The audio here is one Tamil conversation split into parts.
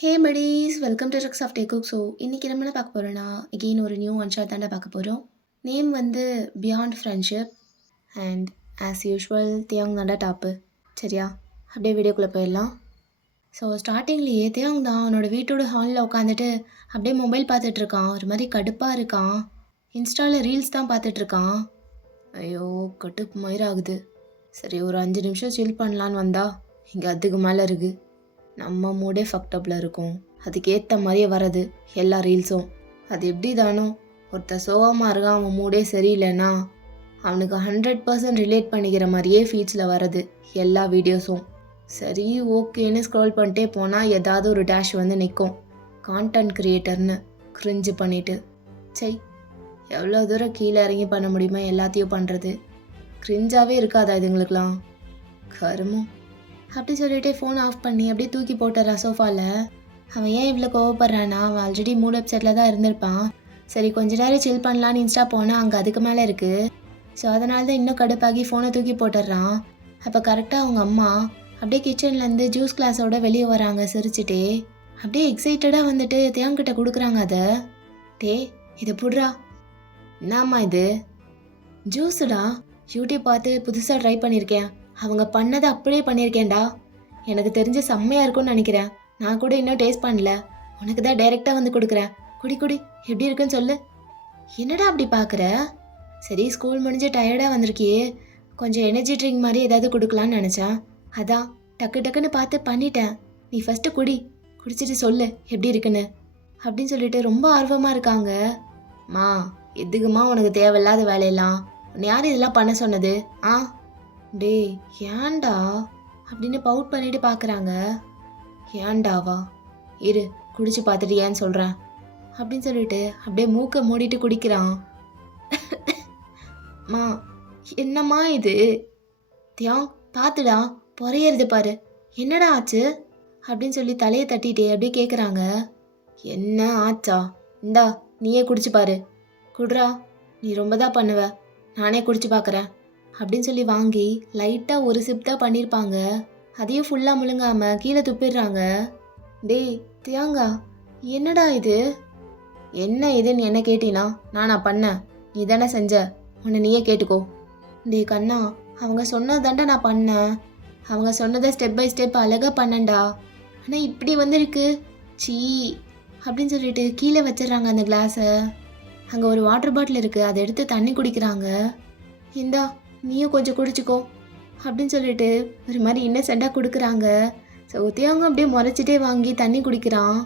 Hey buddies, welcome to tricks of the cook. So இன்றைக்கி நம்ம என்ன பார்க்க போகிறோன்னா எகெயின் ஒரு நியூ ஒன் ஷாட் தாண்டா பார்க்க போகிறோம். நேம் வந்து beyond friendship and as usual தியாங் தாண்டா டாப்பு. சரியா, அப்படியே வீடியோக்குள்ளே போயிடலாம். ஸோ ஸ்டார்டிங்லேயே தியாங் தான் அவனோட வீட்டோட ஹாலில் உட்காந்துட்டு அப்படியே மொபைல் பார்த்துட்ருக்கான். ஒரு மாதிரி கடுப்பாக இருக்கான். இன்ஸ்டாவில் ரீல்ஸ் தான் பார்த்துட்ருக்கான். ஐயோ கடுப்பு மயிராகுது. சரி ஒரு 5 நிமிஷம் சில் பண்ணலான்னு வந்தா இங்கே அதுக்கு மேலே இருக்குது. நம்ம மூடே ஃபக்டப்பில் இருக்கும். அதுக்கேற்ற மாதிரியே வர்றது எல்லா ரீல்ஸும். அது எப்படி தானோ ஒருத்தர் சோகமாக இருக்கான், அவன் மூடே சரியில்லைன்னா அவனுக்கு 100% ரிலேட் பண்ணிக்கிற மாதிரியே ஃபீட்ஸில் வர்றது எல்லா வீடியோஸும். சரி ஓகேன்னு ஸ்க்ரோல் பண்ணிட்டே போனால் ஏதாவது ஒரு டேஷ் வந்து நிற்கும். கான்டென்ட் க்ரியேட்டர்னு கிரிஞ்சு பண்ணிவிட்டு சை எவ்வளோ தூரம் கீழே இறங்கி பண்ண முடியுமோ எல்லாத்தையும் பண்ணுறது. கிரிஞ்சாகவே இருக்காதா இதுங்களுக்கெலாம்? கருமம். அப்படி சொல்லிட்டு ஃபோன் ஆஃப் பண்ணி அப்படியே தூக்கி போட்டுறா சோஃபாவில். அவன் ஏன் இவ்வளோ கோவப்படுறான்னா அவன் ஆல்ரெடி மூட் அப்செட்டில் தான் இருந்திருப்பான். சரி கொஞ்ச நேரம் சில் பண்ணலான்னு இன்ஸ்டா போனால் அங்கே அதுக்கு மேலே இருக்குது. ஸோ அதனால தான் இன்னும் கடுப்பாகி ஃபோனை தூக்கி போட்டுடுறான். அப்போ கரெக்டாக அவங்க அம்மா அப்படியே கிச்சன்லேருந்து ஜூஸ் கிளாஸோட வெளியே வராங்க சிரிச்சுட்டே. அப்படியே எக்ஸைட்டடாக வந்துட்டு தேங்கிட்ட கொடுக்குறாங்க அதை. டே இதை புடுறா. என்னம்மா இது? ஜூஸுடா. யூடியூப் பார்த்து புதுசாக ட்ரை பண்ணியிருக்கேன். அவங்க பண்ணதை அப்படியே பண்ணியிருக்கேன்டா. எனக்கு தெரிஞ்ச செம்மையாக இருக்கும்னு நினைக்கிறேன். நான் கூட இன்னும் டேஸ்ட் பண்ணல. உனக்கு தான் டைரெக்டாக வந்து கொடுக்குறேன். குடி குடி, எப்படி இருக்குன்னு சொல்லு. என்னடா அப்படி பார்க்குற? சரி ஸ்கூல் முடிஞ்சு டயர்டாக வந்திருக்கியே, கொஞ்சம் எனர்ஜி ட்ரிங்க் மாதிரி ஏதாவது கொடுக்கலான்னு நினச்சேன். அதான் டக்கு டக்குன்னு பார்த்து பண்ணிட்டேன். நீ ஃபஸ்ட்டு குடி, குடிச்சிட்டு சொல்லு எப்படி இருக்குன்னு அப்படின்னு சொல்லிட்டு ரொம்ப ஆர்வமாக இருக்காங்க. மா எதுக்குமா உனக்கு தேவையில்லாத வேலையெல்லாம்? உன்னை யார் இதெல்லாம் பண்ண சொன்னது? டே ஏன்டா அப்படின்னு பவுட் பண்ணிட்டு பார்க்குறாங்க. ஏன்டாவா? இரு குடிச்சு பார்த்துட்டு ஏன்னு சொல்கிறேன் அப்படின்னு சொல்லிட்டு அப்படியே மூக்கை மூடிட்டு குடிக்கிறான். மா என்னம்மா இது? தியாங் பார்த்துடா பொறையறது பாரு, என்னடா ஆச்சு அப்படின்னு சொல்லி தலையை தட்டிட்டே அப்படியே கேட்குறாங்க. என்ன ஆச்சா? இந்தா நீயே குடிச்சு பாரு. குடுறா, நீ ரொம்ப தான் பண்ணுவ, நானே குடிச்சு பார்க்குறேன் அப்படின்னு சொல்லி வாங்கி லைட்டாக ஒரு சிப் தான் பண்ணியிருப்பாங்க. அதையும் ஃபுல்லாக முழுங்காமல் கீழே துப்பிடுறாங்க. டேய் தியாங்கா என்னடா இது? என்ன இதுன்னு என்ன கேட்டினா நானா பண்ணேன்? நீ தானே செஞ்ச, உன்னை நீயே கேட்டுக்கோ. டே கண்ணா, அவங்க சொன்னதாண்டா நான் பண்ணேன். அவங்க சொன்னதை ஸ்டெப் பை ஸ்டெப் அழகாக பண்ணேன்டா. ஆனால் இப்படி வந்திருக்கு சீ அப்படின்னு சொல்லிட்டு கீழே வச்சிடுறாங்க அந்த கிளாஸை. அங்கே ஒரு வாட்டர் பாட்டில் இருக்குது, அதை எடுத்து தண்ணி குடிக்கிறாங்க. இந்தா நீயும் கொஞ்சம் குடிச்சிக்கோ அப்படின்னு சொல்லிட்டு ஒரு மாதிரி இன்னசெண்டாக கொடுக்குறாங்க. ஸோ தியாங்க அப்படியே முறைச்சிட்டே வாங்கி தண்ணி குடிக்கிறான்.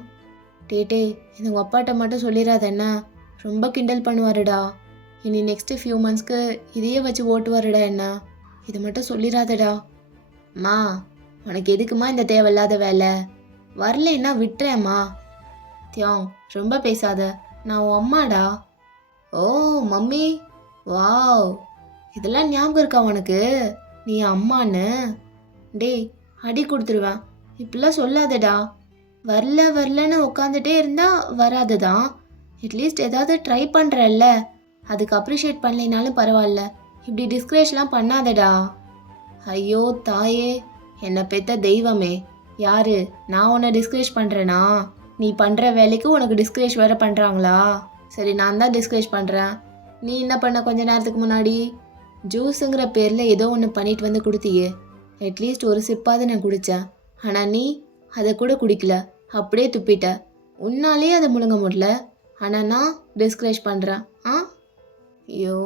டே இது உங்கள் அப்பாட்ட மட்டும் சொல்லிடாத என்ன, ரொம்ப கிண்டல் பண்ணுவாருடா. இனி நெக்ஸ்ட்டு ஃபியூ மந்த்ஸ்க்கு இதையே வச்சு ஓட்டுவாருடா என்ன, இதை மட்டும் சொல்லிடாதடா. மா உனக்கு எதுக்குமா இந்த தேவையில்லாத வேலை? வரலைன்னா விட்டுறேம்மா. தியாங் ரொம்ப பேசாத, நான் உன் அம்மாடா. ஓ மம்மி, வாவ், இதெல்லாம் ஞாபகம் இருக்கா உனக்கு? நீ அம்மான்னு? டேய் அடி கொடுத்துருவேன், இப்படிலாம் சொல்லாதடா. வரலன்னு உட்காந்துட்டே இருந்தா வராதுதான். அட்லீஸ்ட் ஏதாவது ட்ரை பண்ணுறல்ல, அதுக்கு அப்ரிஷியேட் பண்ணலைனாலும் பரவாயில்ல, இப்படி டிஸ்கரேஜ்லாம் பண்ணாதடா. ஐயோ தாயே, என்னை பெத்த தெய்வமே, யாரு நான் உன்னை டிஸ்கரேஜ் பண்ணுறேனா? நீ பண்ணுற வேலைக்கு உனக்கு டிஸ்கரேஜ் வேறு பண்ணுறாங்களா? சரி நான் தான் டிஸ்கரேஜ் பண்ணுறேன். நீ என்ன பண்ண கொஞ்ச நேரத்துக்கு முன்னாடி? ஜூஸுங்கிற பேரில் ஏதோ ஒன்று பண்ணிட்டு வந்து கொடுத்தியே, அட்லீஸ்ட் ஒரு சிப்பாவது நான் குடித்தேன். ஆனால் நீ அதை கூட குடிக்கல, அப்படியே துப்பிட்ட. உன்னாலே அதை முழுங்க முடியல, ஆனால் நான் டிஸ்கரேஜ் பண்ணுறேன். ஐயோ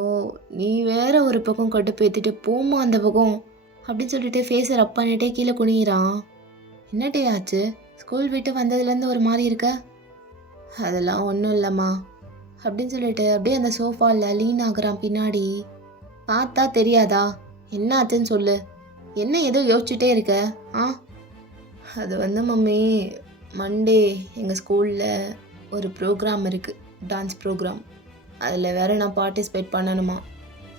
நீ வேற ஒரு பக்கம் கட்டு பேத்திட்டு போமா அந்த பக்கம் அப்படின்னு சொல்லிட்டு ஃபேஸை ரப் பண்ணிட்டே கீழே குனிகிறான். என்னட்டே ஆச்சு? ஸ்கூல் விட்டு வந்ததுலேருந்து ஒரு மாதிரி இருக்க? அதெல்லாம் ஒன்றும் இல்லைம்மா அப்படின்னு சொல்லிட்டு அப்படியே அந்த சோஃபாவில் லீன் ஆகுறான் பின்னாடி. பார்த்தா தெரியாதா? என்ன ஆச்சுன்னு சொல்லு. என்ன ஏதோ யோசிச்சுட்டே இருக்க? அது வந்து மம்மி, மண்டே எங்கள் ஸ்கூலில் ஒரு ப்ரோக்ராம் இருக்குது, டான்ஸ் ப்ரோக்ராம். அதில் வேறு நான் பார்ட்டிசிபேட் பண்ணணுமா.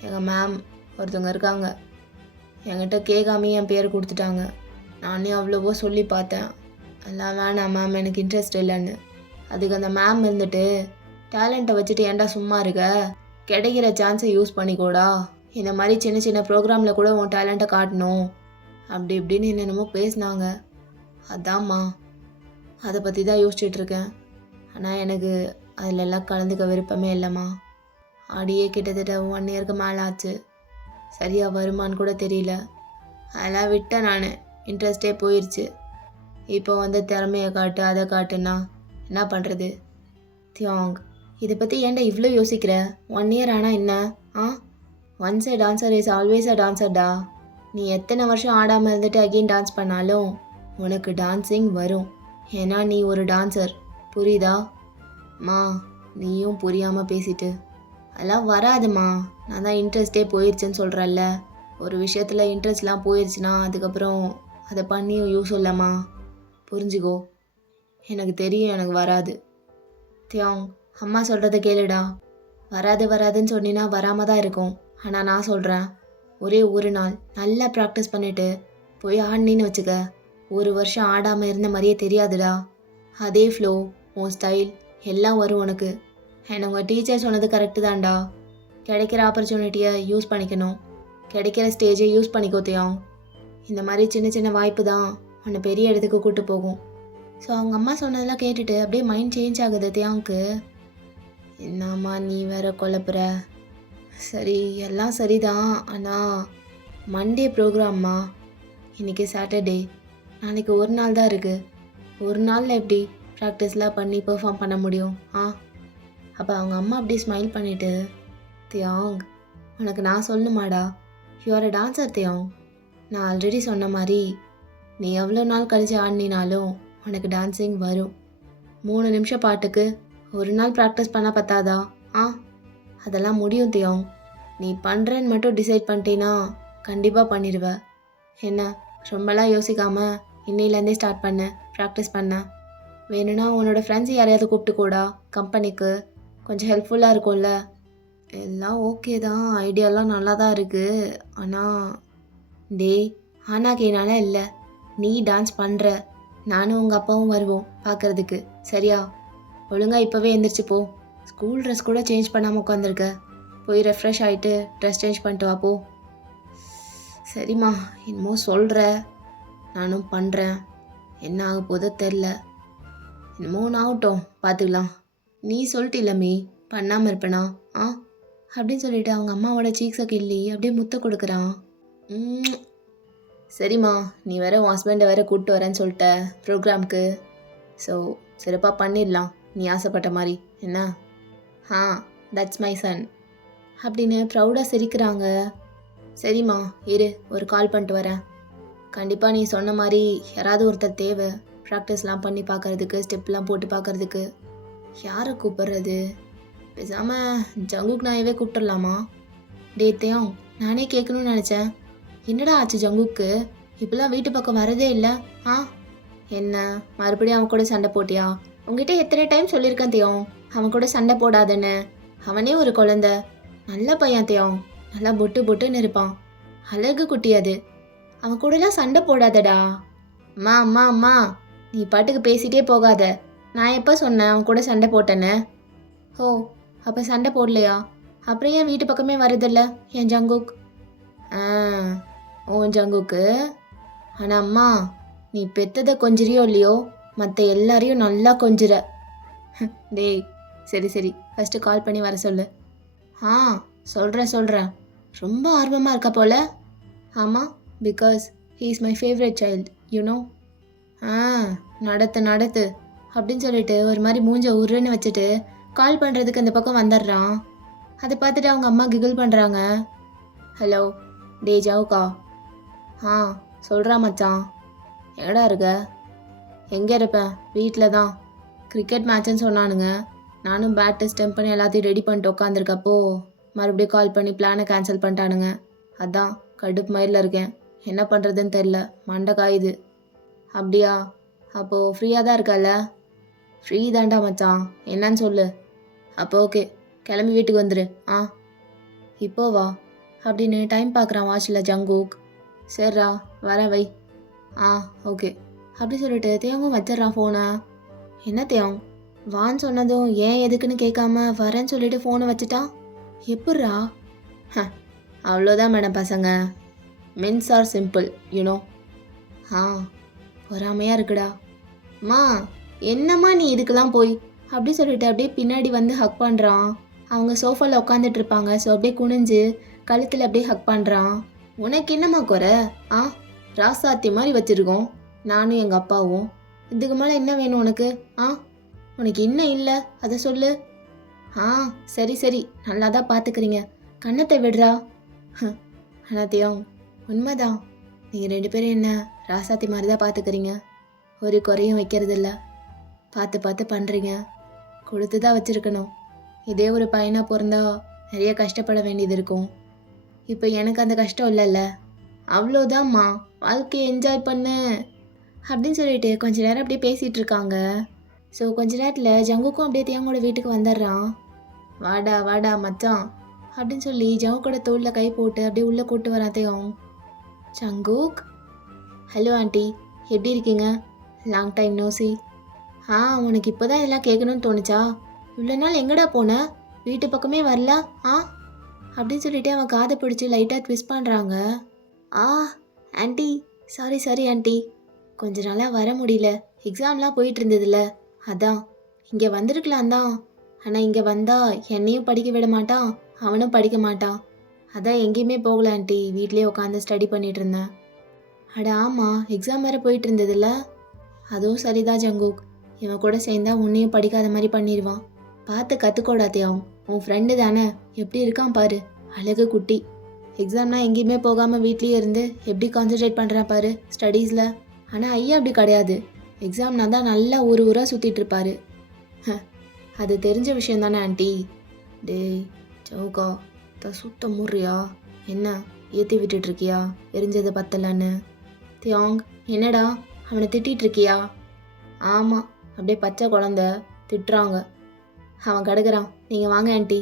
எங்கள் மேம் ஒருத்தவங்க இருக்காங்க, என்கிட்ட கேட்காமே என் பேர் கொடுத்துட்டாங்க. நானே அவ்வளவோ சொல்லி பார்த்தேன், எல்லாம் வேணாம் மேம் எனக்கு இன்ட்ரெஸ்ட் இல்லைன்னு. அதுக்கு அந்த மேம் இருந்துட்டு, டேலண்ட்டை வச்சுட்டு ஏன்டா சும்மா இருக்க, கிடைக்கிற சான்ஸை யூஸ் பண்ணிக்கோடா, இந்த மாதிரி சின்ன சின்ன ப்ரோக்ராமில் கூட உன் டேலண்ட்டை காட்டணும் அப்படி இப்படின்னு என்னென்னமோ பேசினாங்க. அதாம்மா. அதை பற்றி தான் யோசிச்சுட்டு இருக்கேன். ஆனால் எனக்கு அதிலெல்லாம் கலந்துக்க விருப்பமே இல்லைம்மா. ஆடியே கிட்டத்தட்ட 1 இயருக்கு மேலே ஆச்சு. சரியாக வருமான்னு கூட தெரியல. அதெல்லாம் விட்டேன் நான். இன்ட்ரெஸ்டே போயிடுச்சு. இப்போ வந்து திறமையை காட்டு அதை காட்டுன்னா என்ன பண்ணுறது? தியோங், இதை பற்றி ஏன்டா இவ்வளோ யோசிக்கிற? 1 இயர் ஆனால் என்ன? ஆ, once a dancer is always a டான்சர்டா. நீ எத்தனை வருஷம் ஆடாமல் இருந்துட்டு அகெயின் டான்ஸ் பண்ணாலும் உனக்கு டான்ஸிங் வரும். ஏன்னா நீ ஒரு டான்சர். புரியுதா? மா, நீயும் புரியாமல் பேசிட்டு அதெல்லாம் வராதுமா. நான் தான் இன்ட்ரெஸ்டே போயிடுச்சுன்னு சொல்கிறல்ல. ஒரு விஷயத்தில் இன்ட்ரெஸ்ட்லாம் போயிடுச்சுன்னா அதுக்கப்புறம் அதை பண்ணியும் யூஸ் இல்லைம்மா. புரிஞ்சுக்கோ. எனக்கு தெரியும் எனக்கு வராது. தியோங், அம்மா சொல்கிறத கேளுடா. வராதுன்னு சொன்னீன்னா வராமல் தான் இருக்கும். ஆனால் நான் சொல்கிறேன், ஒரே ஒரு நாள் நல்லா ப்ராக்டிஸ் பண்ணிவிட்டு போய் ஆடினின்னு வச்சுக்க, 1 வருஷம் ஆடாமல் இருந்த மாதிரியே தெரியாதுடா. அதே ஃப்ளோ, உன் ஸ்டைல் எல்லாம் வரும் உனக்கு. எனக்கு உங்கள் டீச்சர் சொன்னது கரெக்டு தான்டா. கிடைக்கிற ஆப்பர்ச்சுனிட்டியை யூஸ் பண்ணிக்கணும். கிடைக்கிற ஸ்டேஜை யூஸ் பண்ணிக்கோ தியோங். இந்த மாதிரி சின்ன சின்ன வாய்ப்பு தான் உன்னை பெரிய இடத்துக்கு கூப்பிட்டு போகும். ஸோ அவங்க அம்மா சொன்னதெல்லாம் கேட்டுட்டு அப்படியே மைண்ட் சேஞ்ச் ஆகுது தியாங்க்கு. என்னம்மா நீ வேற குழப்புற? சரி, எல்லாம் சரிதான். ஆனால் மண்டே ப்ரோக்ராம்மா. இன்றைக்கி சாட்டர்டே, நாளைக்கு ஒரு நாள் தான் இருக்குது. ஒரு நாளில் எப்படி ப்ராக்டிஸ்லாம் பண்ணி பெர்ஃபார்ம் பண்ண முடியும்? அப்போ அவங்க அம்மா அப்படியே ஸ்மைல் பண்ணிவிட்டு, தியாங், உனக்கு நான் சொல்லணுமாடா? யூஆர் அ டான்சர் தியாங். நான் ஆல்ரெடி சொன்ன மாதிரி நீ எவ்வளோ நாள் கழிச்சு ஆடினாலும் உனக்கு டான்ஸிங் வரும். 3 நிமிஷம் பாட்டுக்கு ஒரு நாள் ப்ராக்டிஸ் பண்ணால் பத்தாதா? அதெல்லாம் முடியும் தியோங். நீ பண்ணுறேன்னு மட்டும் டிசைட் பண்ணிட்டேன்னா கண்டிப்பாக பண்ணிடுவ. என்ன, ரொம்பலாம் யோசிக்காமல் இன்னையிலேருந்தே ஸ்டார்ட் பண்ண ப்ராக்டிஸ் பண்ண. வேணும்னா உன்னோட ஃப்ரெண்ட்ஸ் யாரையாவது கூப்பிட்டுக்கூடா கம்பெனிக்கு. கொஞ்சம் ஹெல்ப்ஃபுல்லாக இருக்கும்ல. எல்லாம் ஓகே தான், ஐடியாலாம் நல்லா தான் இருக்குது. ஆனால் டேய், ஆனாக்கேனால இல்லை, நீ டான்ஸ் பண்ணுற. நானும் உங்கள் அப்பாவும் வருவோம் பார்க்குறதுக்கு. சரியா? ஒழுங்கா இப்போவே எந்திரிச்சு போ. ஸ்கூல் ட்ரெஸ் கூட சேஞ்ச் பண்ணாமல் உட்காந்துருக்க. போய் ரெஃப்ரெஷ் ஆகிட்டு ட்ரெஸ் சேஞ்ச் பண்ணிட்டு வா போ. சரிம்மா, என்னமோ சொல்கிற, நானும் பண்ணுறேன். என்ன ஆக போதோ தெரில. என்னமோ ஒன்று ஆகட்டும், பார்த்துக்கலாம். நீ சொல்லிட்டில்லம்மி, பண்ணாமல் இருப்பேனா? அப்படின்னு சொல்லிட்டு அவங்க அம்மாவோட சீக்ஸை கிள்ளி அப்படியே முத்த கொடுக்குறான். சரிம்மா, நீ வேற உன் ஹஸ்பண்டை வேற கூப்பிட்டு வரேன்னு சொல்லிட்ட ப்ரோக்ராம்க்கு. ஸோ சிறப்பாக பண்ணிடலாம் நீ ஆசைப்பட்ட மாதிரி. என்ன? தட்ஸ் மை சன் அப்படின்னு ப்ரௌடாக சிரிக்கிறாங்க. சரிம்மா, இரு, ஒரு கால் பண்ணிட்டு வரேன். கண்டிப்பாக நீ சொன்ன மாதிரி யாராவது ஒருத்தர் தேவை ப்ராக்டிஸ்லாம் பண்ணி பார்க்குறதுக்கு, ஸ்டெப்லாம் போட்டு பார்க்குறதுக்கு. யாரை கூப்பிட்றது? பேசாமல் ஜங்குக் நாயவே கூப்பிட்டுடலாமா? டேத்தையும் நானே கேட்கணும்னு நினச்சேன். என்னடா ஆச்சு ஜங்குக்கு? இப்போலாம் வீட்டு பக்கம் வரதே இல்லை. என்ன, மறுபடியும் அவன் கூட சண்டை போட்டியா? உங்ககிட்ட எத்தனை டைம் சொல்லியிருக்கேன் தியோங், அவன் கூட சண்டை போடாதுன்னு. அவனே ஒரு குழந்தை, நல்ல பையன் தியோங், நல்லா பொட்டு பொட்டுன்னு இருப்பான், அழகு குட்டி. அது அவன் கூடலாம் சண்டை போடாதடா. அம்மா, நீ பாட்டுக்கு பேசிகிட்டே போகாத. நான் எப்போ சொன்னேன் அவன் கூட சண்டை போட்டேன்னு? அப்போ சண்டை போடலையா? அப்புறம் ஏன் வீட்டு பக்கமே வருதில்ல என் ஜங்குக்? ஓ ஜங்குக்கு. ஆனால் அம்மா, நீ பெத்ததை கொஞ்சிறியோ இல்லையோ, மற்ற எல்லாரையும் நல்லா கொஞ்சிற. டேய், சரி, ஃபஸ்ட்டு கால் பண்ணி வர சொல்லு. சொல்கிறேன். ரொம்ப ஆர்வமாக இருக்கா போல. ஆமாம், because he is my favourite child, you know. நடத்து அப்படின்னு சொல்லிட்டு ஒரு மாதிரி மூஞ்ச உருன்னு வச்சுட்டு கால் பண்ணுறதுக்கு அந்த பக்கம் வந்துடுறான். அதை பார்த்துட்டு அவங்க அம்மா கிகிள் பண்ணுறாங்க. ஹலோ, டே ஜவுக்கா. சொல்கிறா மச்சான். எங்கடா இருக்க? எங்கே இருப்பேன்? வீட்டில் தான். கிரிக்கெட் மேட்ச்சுன்னு சொன்னானுங்க. நானும் பேட்டு ஸ்டெம்ப் பண்ணி எல்லாத்தையும் ரெடி பண்ணிட்டு உட்காந்துருக்கப்போ மறுபடியும் கால் பண்ணி பிளானை கேன்சல் பண்ணிட்டானுங்க. அதான் கடுப்பு மயிரில் இருக்கேன். என்ன பண்ணுறதுன்னு தெரில, மண்டை காயுது. அப்படியா? அப்போது ஃப்ரீயாக தான் இருக்கல? ஃப்ரீ தான்டா மச்சான், என்னன்னு சொல்லு. அப்போ ஓகே, கிளம்பி வீட்டுக்கு வந்துடு. இப்போவா அப்படின்னு டைம் பார்க்குறான் வாட்சில் ஜங்குக். சரிடா, வரேன், வை. ஓகே அப்படி சொல்லிட்டு தேங்கும் வச்சிட்றான் ஃபோனை. என்ன தேங், வான்னு சொன்னதும் ஏன் எதுக்குன்னு கேட்காம வரேன்னு சொல்லிட்டு ஃபோனை வச்சுட்டான். எப்பட்றா? அவ்வளோதான் மேடம் பசங்க. Mens are simple, you know. பொறாமையாக இருக்குடா. என்னம்மா நீ இதுக்கெல்லாம் போய் அப்படி சொல்லிட்டு அப்படியே பின்னாடி வந்து ஹக் பண்ணுறான். அவங்க சோஃபாவில் உட்காந்துட்டு இருப்பாங்க. ஸோ அப்படியே குனிஞ்சு கழுத்தில் அப்படியே ஹக் பண்ணுறான். உனக்கு என்னம்மா குறை? ஆ, ராசாத்தி மாதிரி வச்சுருக்கோம் நானும் எங்கள் அப்பாவும். இதுக்கு மேலே என்ன வேணும் உனக்கு? ஆ, உனக்கு என்ன இல்லை அதை சொல்லு. ஆ, சரி சரி, நல்லா தான் பார்த்துக்கிறீங்க. கண்ணத்தை விடுறா. அனாத்தியம், உண்மைதான். நீங்கள் 2 பேரும் என்ன ராசாத்தி மாதிரி தான் பார்த்துக்கிறீங்க. ஒரு குறையும் வைக்கிறதில்ல. பார்த்து பார்த்து பண்ணுறீங்க. கொடுத்து தான் வச்சுருக்கணும். இதே ஒரு பையனாக பிறந்தா நிறைய கஷ்டப்பட வேண்டியது இருக்கும். இப்போ எனக்கு அந்த கஷ்டம் இல்லைல்ல. அவ்வளோதாம்மா, வாழ்க்கையை என்ஜாய் பண்ணு அப்படின்னு சொல்லிட்டு கொஞ்ச நேரம் அப்படியே பேசிகிட்டு இருக்காங்க. ஸோ கொஞ்ச நேரத்தில் ஜங்குக்கும் அப்படியே தியாங்கோட வீட்டுக்கு வந்துடுறான். வாடா வாடா மச்சான் அப்படின்னு சொல்லி ஜங்குக்கோட தோளில் கை போட்டு அப்படியே உள்ளே கூட்டு வரான் தியாங். ஜங்குக், ஹலோ ஆண்டி, எப்படி இருக்கீங்க? Long time no see. ஆ, உனக்கு இப்போ தான் இதெல்லாம் கேட்கணும்னு தோணுச்சா? இவ்வளோ நாள் எங்கடா போன? வீட்டு பக்கமே வரல. ஆ அப்படின்னு சொல்லிட்டு அவன் காதை பிடிச்சி லைட்டாக ட்விஸ்ட் பண்ணுறாங்க. ஆ ஆண்டி, சாரி சாரி ஆண்டி, கொஞ்ச நாளாக வர முடியல. எக்ஸாம்லாம் போயிட்டு இருந்ததுல, அதான் இங்கே வந்திருக்கலாம் தான். ஆனால் இங்கே வந்தால் என்னையும் படிக்க விட மாட்டான், அவனும் படிக்க மாட்டான். அதான் எங்கேயுமே போகல ஆண்டி, வீட்லேயே உட்காந்து ஸ்டடி பண்ணிட்டு இருந்தேன். அட ஆமாம், எக்ஸாம் வேறு போயிட்டு இருந்ததுல. அதுவும் சரிதான் ஜங்குக், இவன் கூட சேர்ந்தா உன்னையும் படிக்காத மாதிரி பண்ணிடுவான். பார்த்து கற்றுக்கோடாத்தியாவும். உன் ஃப்ரெண்டு தானே, எப்படி இருக்கான் பாரு, அழகு குட்டி. எக்ஸாம்னா எங்கேயுமே போகாமல் வீட்லேயே இருந்து எப்படி கான்சன்ட்ரேட் பண்ணுறான் பாரு ஸ்டடீஸில். ஆனால் ஐயா அப்படி கிடையாது. எக்ஸாம்னா தான் நல்லா ஊர் ஊராக சுற்றிட்டு இருப்பாரு. அது தெரிஞ்ச விஷயம் தானே ஆண்டி. டேய் சவுக்கா, சுத்த முறியா என்ன ஏற்றி விட்டுட்ருக்கியா எரிஞ்சதை பத்தலன்னு? தியாங், என்னடா அவனை திட்டிகிட்டு இருக்கியா? ஆமாம், அப்படியே பச்சை குழந்த திட்டுறாங்க. அவன் கிடக்குறான், நீங்கள் வாங்க ஆண்டி.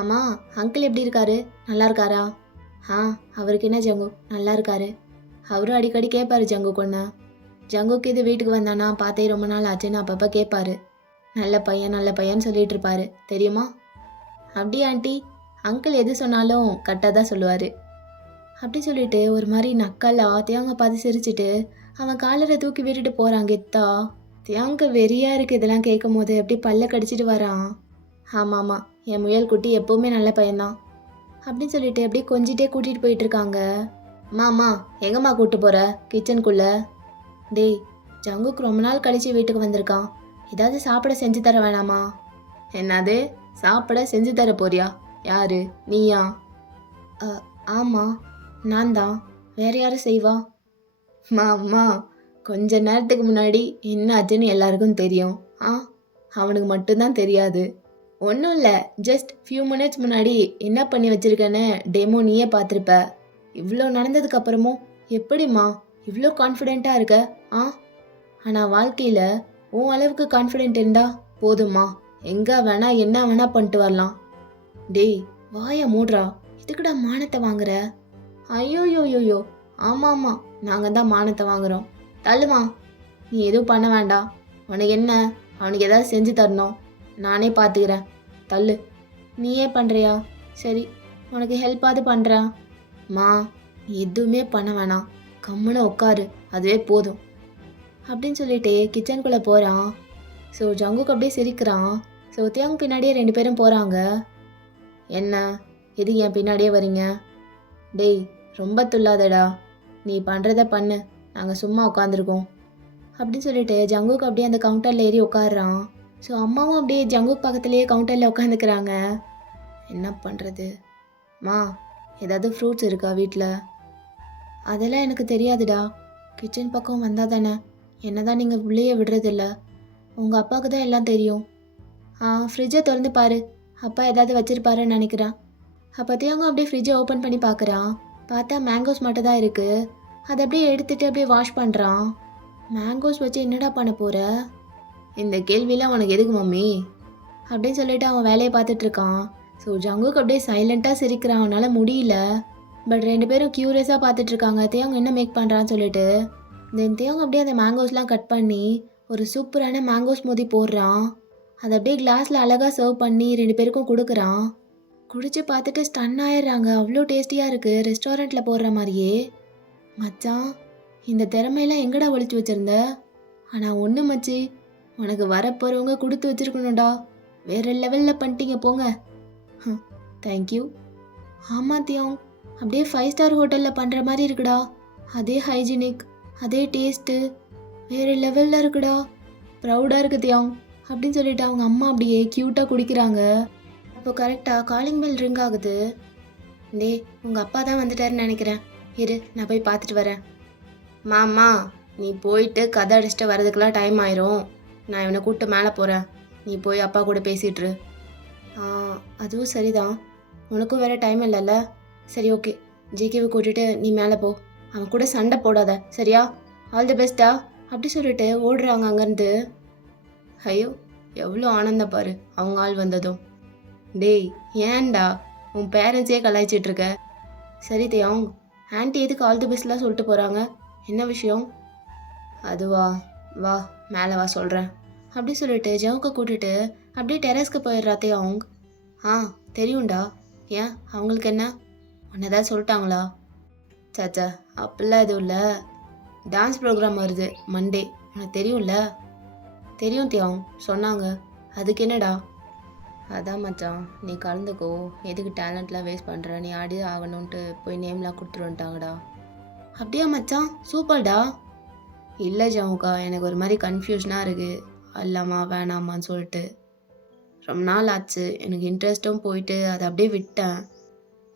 ஆமாம், அங்கிள் எப்படி இருக்காரு? நல்லா இருக்காரா? ஆ, அவருக்கு என்ன ஜங்கு, நல்லா இருக்காரு. அவரும் அடிக்கடி கேட்பாரு ஜங்கு கொண்ண. ஜங்குக்கு இது வீட்டுக்கு வந்தானா பார்த்தே ரொம்ப நாள் ஆச்சுன்னு அப்பப்போ கேட்பாரு. நல்ல பையன் நல்ல பையன்னு சொல்லிட்டு இருப்பாரு, தெரியுமா? அப்படி ஆண்டி, அங்கிள் எது சொன்னாலும் கரெக்டாக தான் சொல்லுவார். அப்படி சொல்லிட்டு ஒரு மாதிரி நக்கலா தியாங்க பார்த்து சிரிச்சிட்டு அவன் காலரை தூக்கி விட்டுட்டு போகிறான் கெத்தா. தியாங்க வெறியாக இருக்குது இதெல்லாம் கேட்கும் போது. அப்படி பல்ல கடிச்சிட்டு வரான். ஆமாம் ஆமாம், என் முயல் குட்டி எப்போவுமே நல்ல பையன்தான் அப்படின்னு சொல்லிட்டு அப்படியே கொஞ்சிட்டே கூட்டிகிட்டு போயிட்டுருக்காங்க. அம்மா எங்கம்மா கூப்பிட்டு போகிற? கிச்சனுக்குள்ளே. டேய், ஜங்குக்கு ரொம்ப நாள் கழிச்சு வீட்டுக்கு வந்திருக்கான், ஏதாவது சாப்பிட செஞ்சு தர வேணாமா? என்னது, சாப்பிட செஞ்சு தர போறியா? யாரு, நீயா? ஆமாம், நான் தான். வேற யாரும் செய்வா? அம்மா, கொஞ்ச நேரத்துக்கு முன்னாடி என்ன ஆச்சுன்னு எல்லாருக்கும் தெரியும். அவனுக்கு மட்டும்தான் தெரியாது. ஒன்றும் இல்லை, ஜஸ்ட் ஃபியூ மினிட்ஸ் முன்னாடி என்ன பண்ணி வச்சிருக்கேன்னு டெமோ நீயே பார்த்துருப்ப. இவ்வளோ நடந்ததுக்கப்புறமும் எப்படிம்மா இவ்வளோ கான்ஃபிடெண்ட்டாக இருக்க? ஆனால் வாழ்க்கையில் உன் அளவுக்கு கான்ஃபிடென்ட் இருந்தா போதும்மா, எங்கே வேணா என்ன வேணா பண்ணிட்டு வரலாம். டேய் வாயை மூடுறா, இதுக்குடா மானத்தை வாங்குற? ஐயோயோயோயோ, ஆமாம் ஆமாம், நாங்கள் தான் மானத்தை வாங்குகிறோம். தள்ளுமா, நீ எதுவும் பண்ண வேண்டாம். உனக்கு என்ன, அவனுக்கு ஏதாவது செஞ்சு தரணும், நானே பார்த்துக்கிறேன். தள்ளு. நீயே பண்ணுறியா? சரி, உனக்கு ஹெல்ப்பாவது பண்ணுறேன். மா, நீ எதுவுமே பண்ண வேணாம், கம்முன்னு உட்காரு, அதுவே போதும் அப்படின்னு சொல்லிட்டு கிச்சனுக்குள்ளே போகிறான். ஸோ ஜங்குக்கு அப்படியே சிரிக்கிறான். ஸோ தியாங் பின்னாடியே 2 பேரும் போகிறாங்க. என்ன, எது என் பின்னாடியே வரீங்க? டேய் ரொம்ப துள்ளாதடா, நீ பண்ணுறத பண்ணு, நாங்கள் சும்மா உட்காந்துருக்கோம் அப்படின்னு சொல்லிட்டு ஜங்குக்கு அப்படியே அந்த கவுண்டரில் ஏறி உட்காடுறான். ஸோ அம்மாவும் அப்படியே ஜங்குக்கு பக்கத்துலேயே கவுண்டரில் உட்காந்துக்கிறாங்க. என்ன பண்ணுறது? மா, ஏதாவது ஃப்ரூட்ஸ் இருக்கா வீட்டில்? அதெல்லாம் எனக்கு தெரியாதுடா, கிச்சன் பக்கம் வந்தால் தானே. என்ன தான் நீங்கள் உள்ளேயே விடுறதில்ல, உங்கள் அப்பாவுக்கு தான் எல்லாம் தெரியும். ஃப்ரிட்ஜை திறந்து பாரு, அப்பா ஏதாவது வச்சுருப்பாருன்னு நினைக்கிறேன். அப்போ தியாங்க அப்படியே ஃப்ரிட்ஜை ஓப்பன் பண்ணி பார்க்குறான். பார்த்தா மேங்கோஸ் மட்டும் தான் இருக்குது. அதை அப்படியே எடுத்துகிட்டு அப்படியே வாஷ் பண்ணுறான். மேங்கோஸ் வச்சு என்னடா பண்ண போகிற? இந்த கேள்வியெலாம் உனக்கு எதுக்கு மம்மி அப்படின்னு சொல்லிட்டு அவன் வேலையை பார்த்துட்ருக்கான். ஸோ ஜங்குக்கு அப்படியே சைலண்ட்டாக சிரிக்கிறான், அவனால் முடியல. பட் 2 பேரும் க்யூரியஸாக பார்த்துட்ருக்காங்க தியாங்க என்ன மேக் பண்ணுறான்னு சொல்லிட்டு. தென் தியாங்க அப்படியே அந்த மேங்கோஸ்லாம் கட் பண்ணி ஒரு சூப்பரான மேங்கோ ஸ்மூதி போடுறான். அதை அப்படியே கிளாஸில் அழகாக சர்வ் பண்ணி 2 பேருக்கும் கொடுக்குறான். குடிச்சு பார்த்துட்டு ஸ்டன் ஆயிடுறாங்க, அவ்வளோ டேஸ்டியாக இருக்குது, ரெஸ்டாரண்ட்டில் போடுற மாதிரியே. மச்சான், இந்த திறமையெல்லாம் எங்கடா ஒழிச்சு வச்சுருந்த? ஆனால் ஒன்று மச்சி, உனக்கு வரப்போகிறவங்க கொடுத்து வச்சிருக்கணும்டா. வேற லெவலில் பண்ணிட்டீங்க போங்க. தேங்க்யூ. ஆமாம் தியாங், அப்படியே 5 ஸ்டார் ஹோட்டலில் பண்ணுற மாதிரி இருக்குடா. அதே ஹைஜீனிக், அதே டேஸ்ட்டு, வேறு லெவலில் இருக்குடா. ப்ரௌடாக இருக்கு தியாங் அப்படின்னு சொல்லிட்டு அவங்க அம்மா அப்படியே க்யூட்டாக குடிக்கிறாங்க. அப்போ கரெக்டாக காலிங் பெல் ரிங் ஆகுது. டேய், உங்கள் அப்பா தான் வந்துட்டாருன்னு நினைக்கிறேன். இரு, நான் போய் பார்த்துட்டு வரேன். மாமா, நீ போயிட்டு கதை அடிச்சுட்டு வரதுக்கெலாம் டைம் ஆயிரும். நான் இவனை கூப்பிட்டு மேலே போகிறேன். நீ போய் அப்பா கூட பேசிகிட்ரு. அதுவும் சரிதான், உனக்கும் வேறு டைம் இல்லைல்ல. சரி, ஓகே. ஜிகேவை கூட்டிட்டு நீ மேலே போ. அவன் கூட சண்டை போடாத, சரியா? ஆல் தி பெஸ்ட்டா அப்படி சொல்லிட்டு ஓடுறாங்க அங்கேருந்து. ஐயோ, எவ்வளோ ஆனந்தம் பாரு அவங்க ஆள் வந்ததும். டேய், ஏன்டா உன் பேரண்ட்ஸே கலாய்ச்சிட்ருக்க? சரி தியாங், ஆன்ட்டி எதுக்கு ஆல் தி பெஸ்ட்லாம் சொல்லிட்டு போகிறாங்க? என்ன விஷயம்? அதுவா, வா மேலே வா சொல்கிறேன் அப்படி சொல்லிட்டு ஜவுக்க கூட்டிட்டு அப்படியே டெரஸ்க்கு போயிடுறா தியாங். தெரியும்டா. ஏன், அவங்களுக்கு என்ன? உன்னை ஏதாவது சொல்லிட்டாங்களா? சாச்சா, அப்படிலாம் எதுவும் இல்லை. டான்ஸ் ப்ரோக்ராம் வருது மண்டே, உனக்கு தெரியும்ல? தெரியும் தியாங், சொன்னாங்க. அதுக்கு என்னடா? அதான் மச்சான், நீ கலந்துக்கோ. எதுக்கு டேலண்ட்லாம் வேஸ்ட் பண்ணுற? நீ ஆடி ஆகணுன்ட்டு போய் நேம்லாம் கொடுத்துருவந்துட்டாங்கடா. அப்படியா மச்சான், சூப்பர்டா. இல்லை ஜவுக்கா, எனக்கு ஒரு மாதிரி கன்ஃபியூஷனாக இருக்குது. அல்லாமா வேணாமான்னு சொல்லிட்டு ரொம்ப நாள் ஆச்சு. எனக்கு இன்ட்ரெஸ்ட்டும் போயிட்டு அதை அப்படியே விட்டேன்.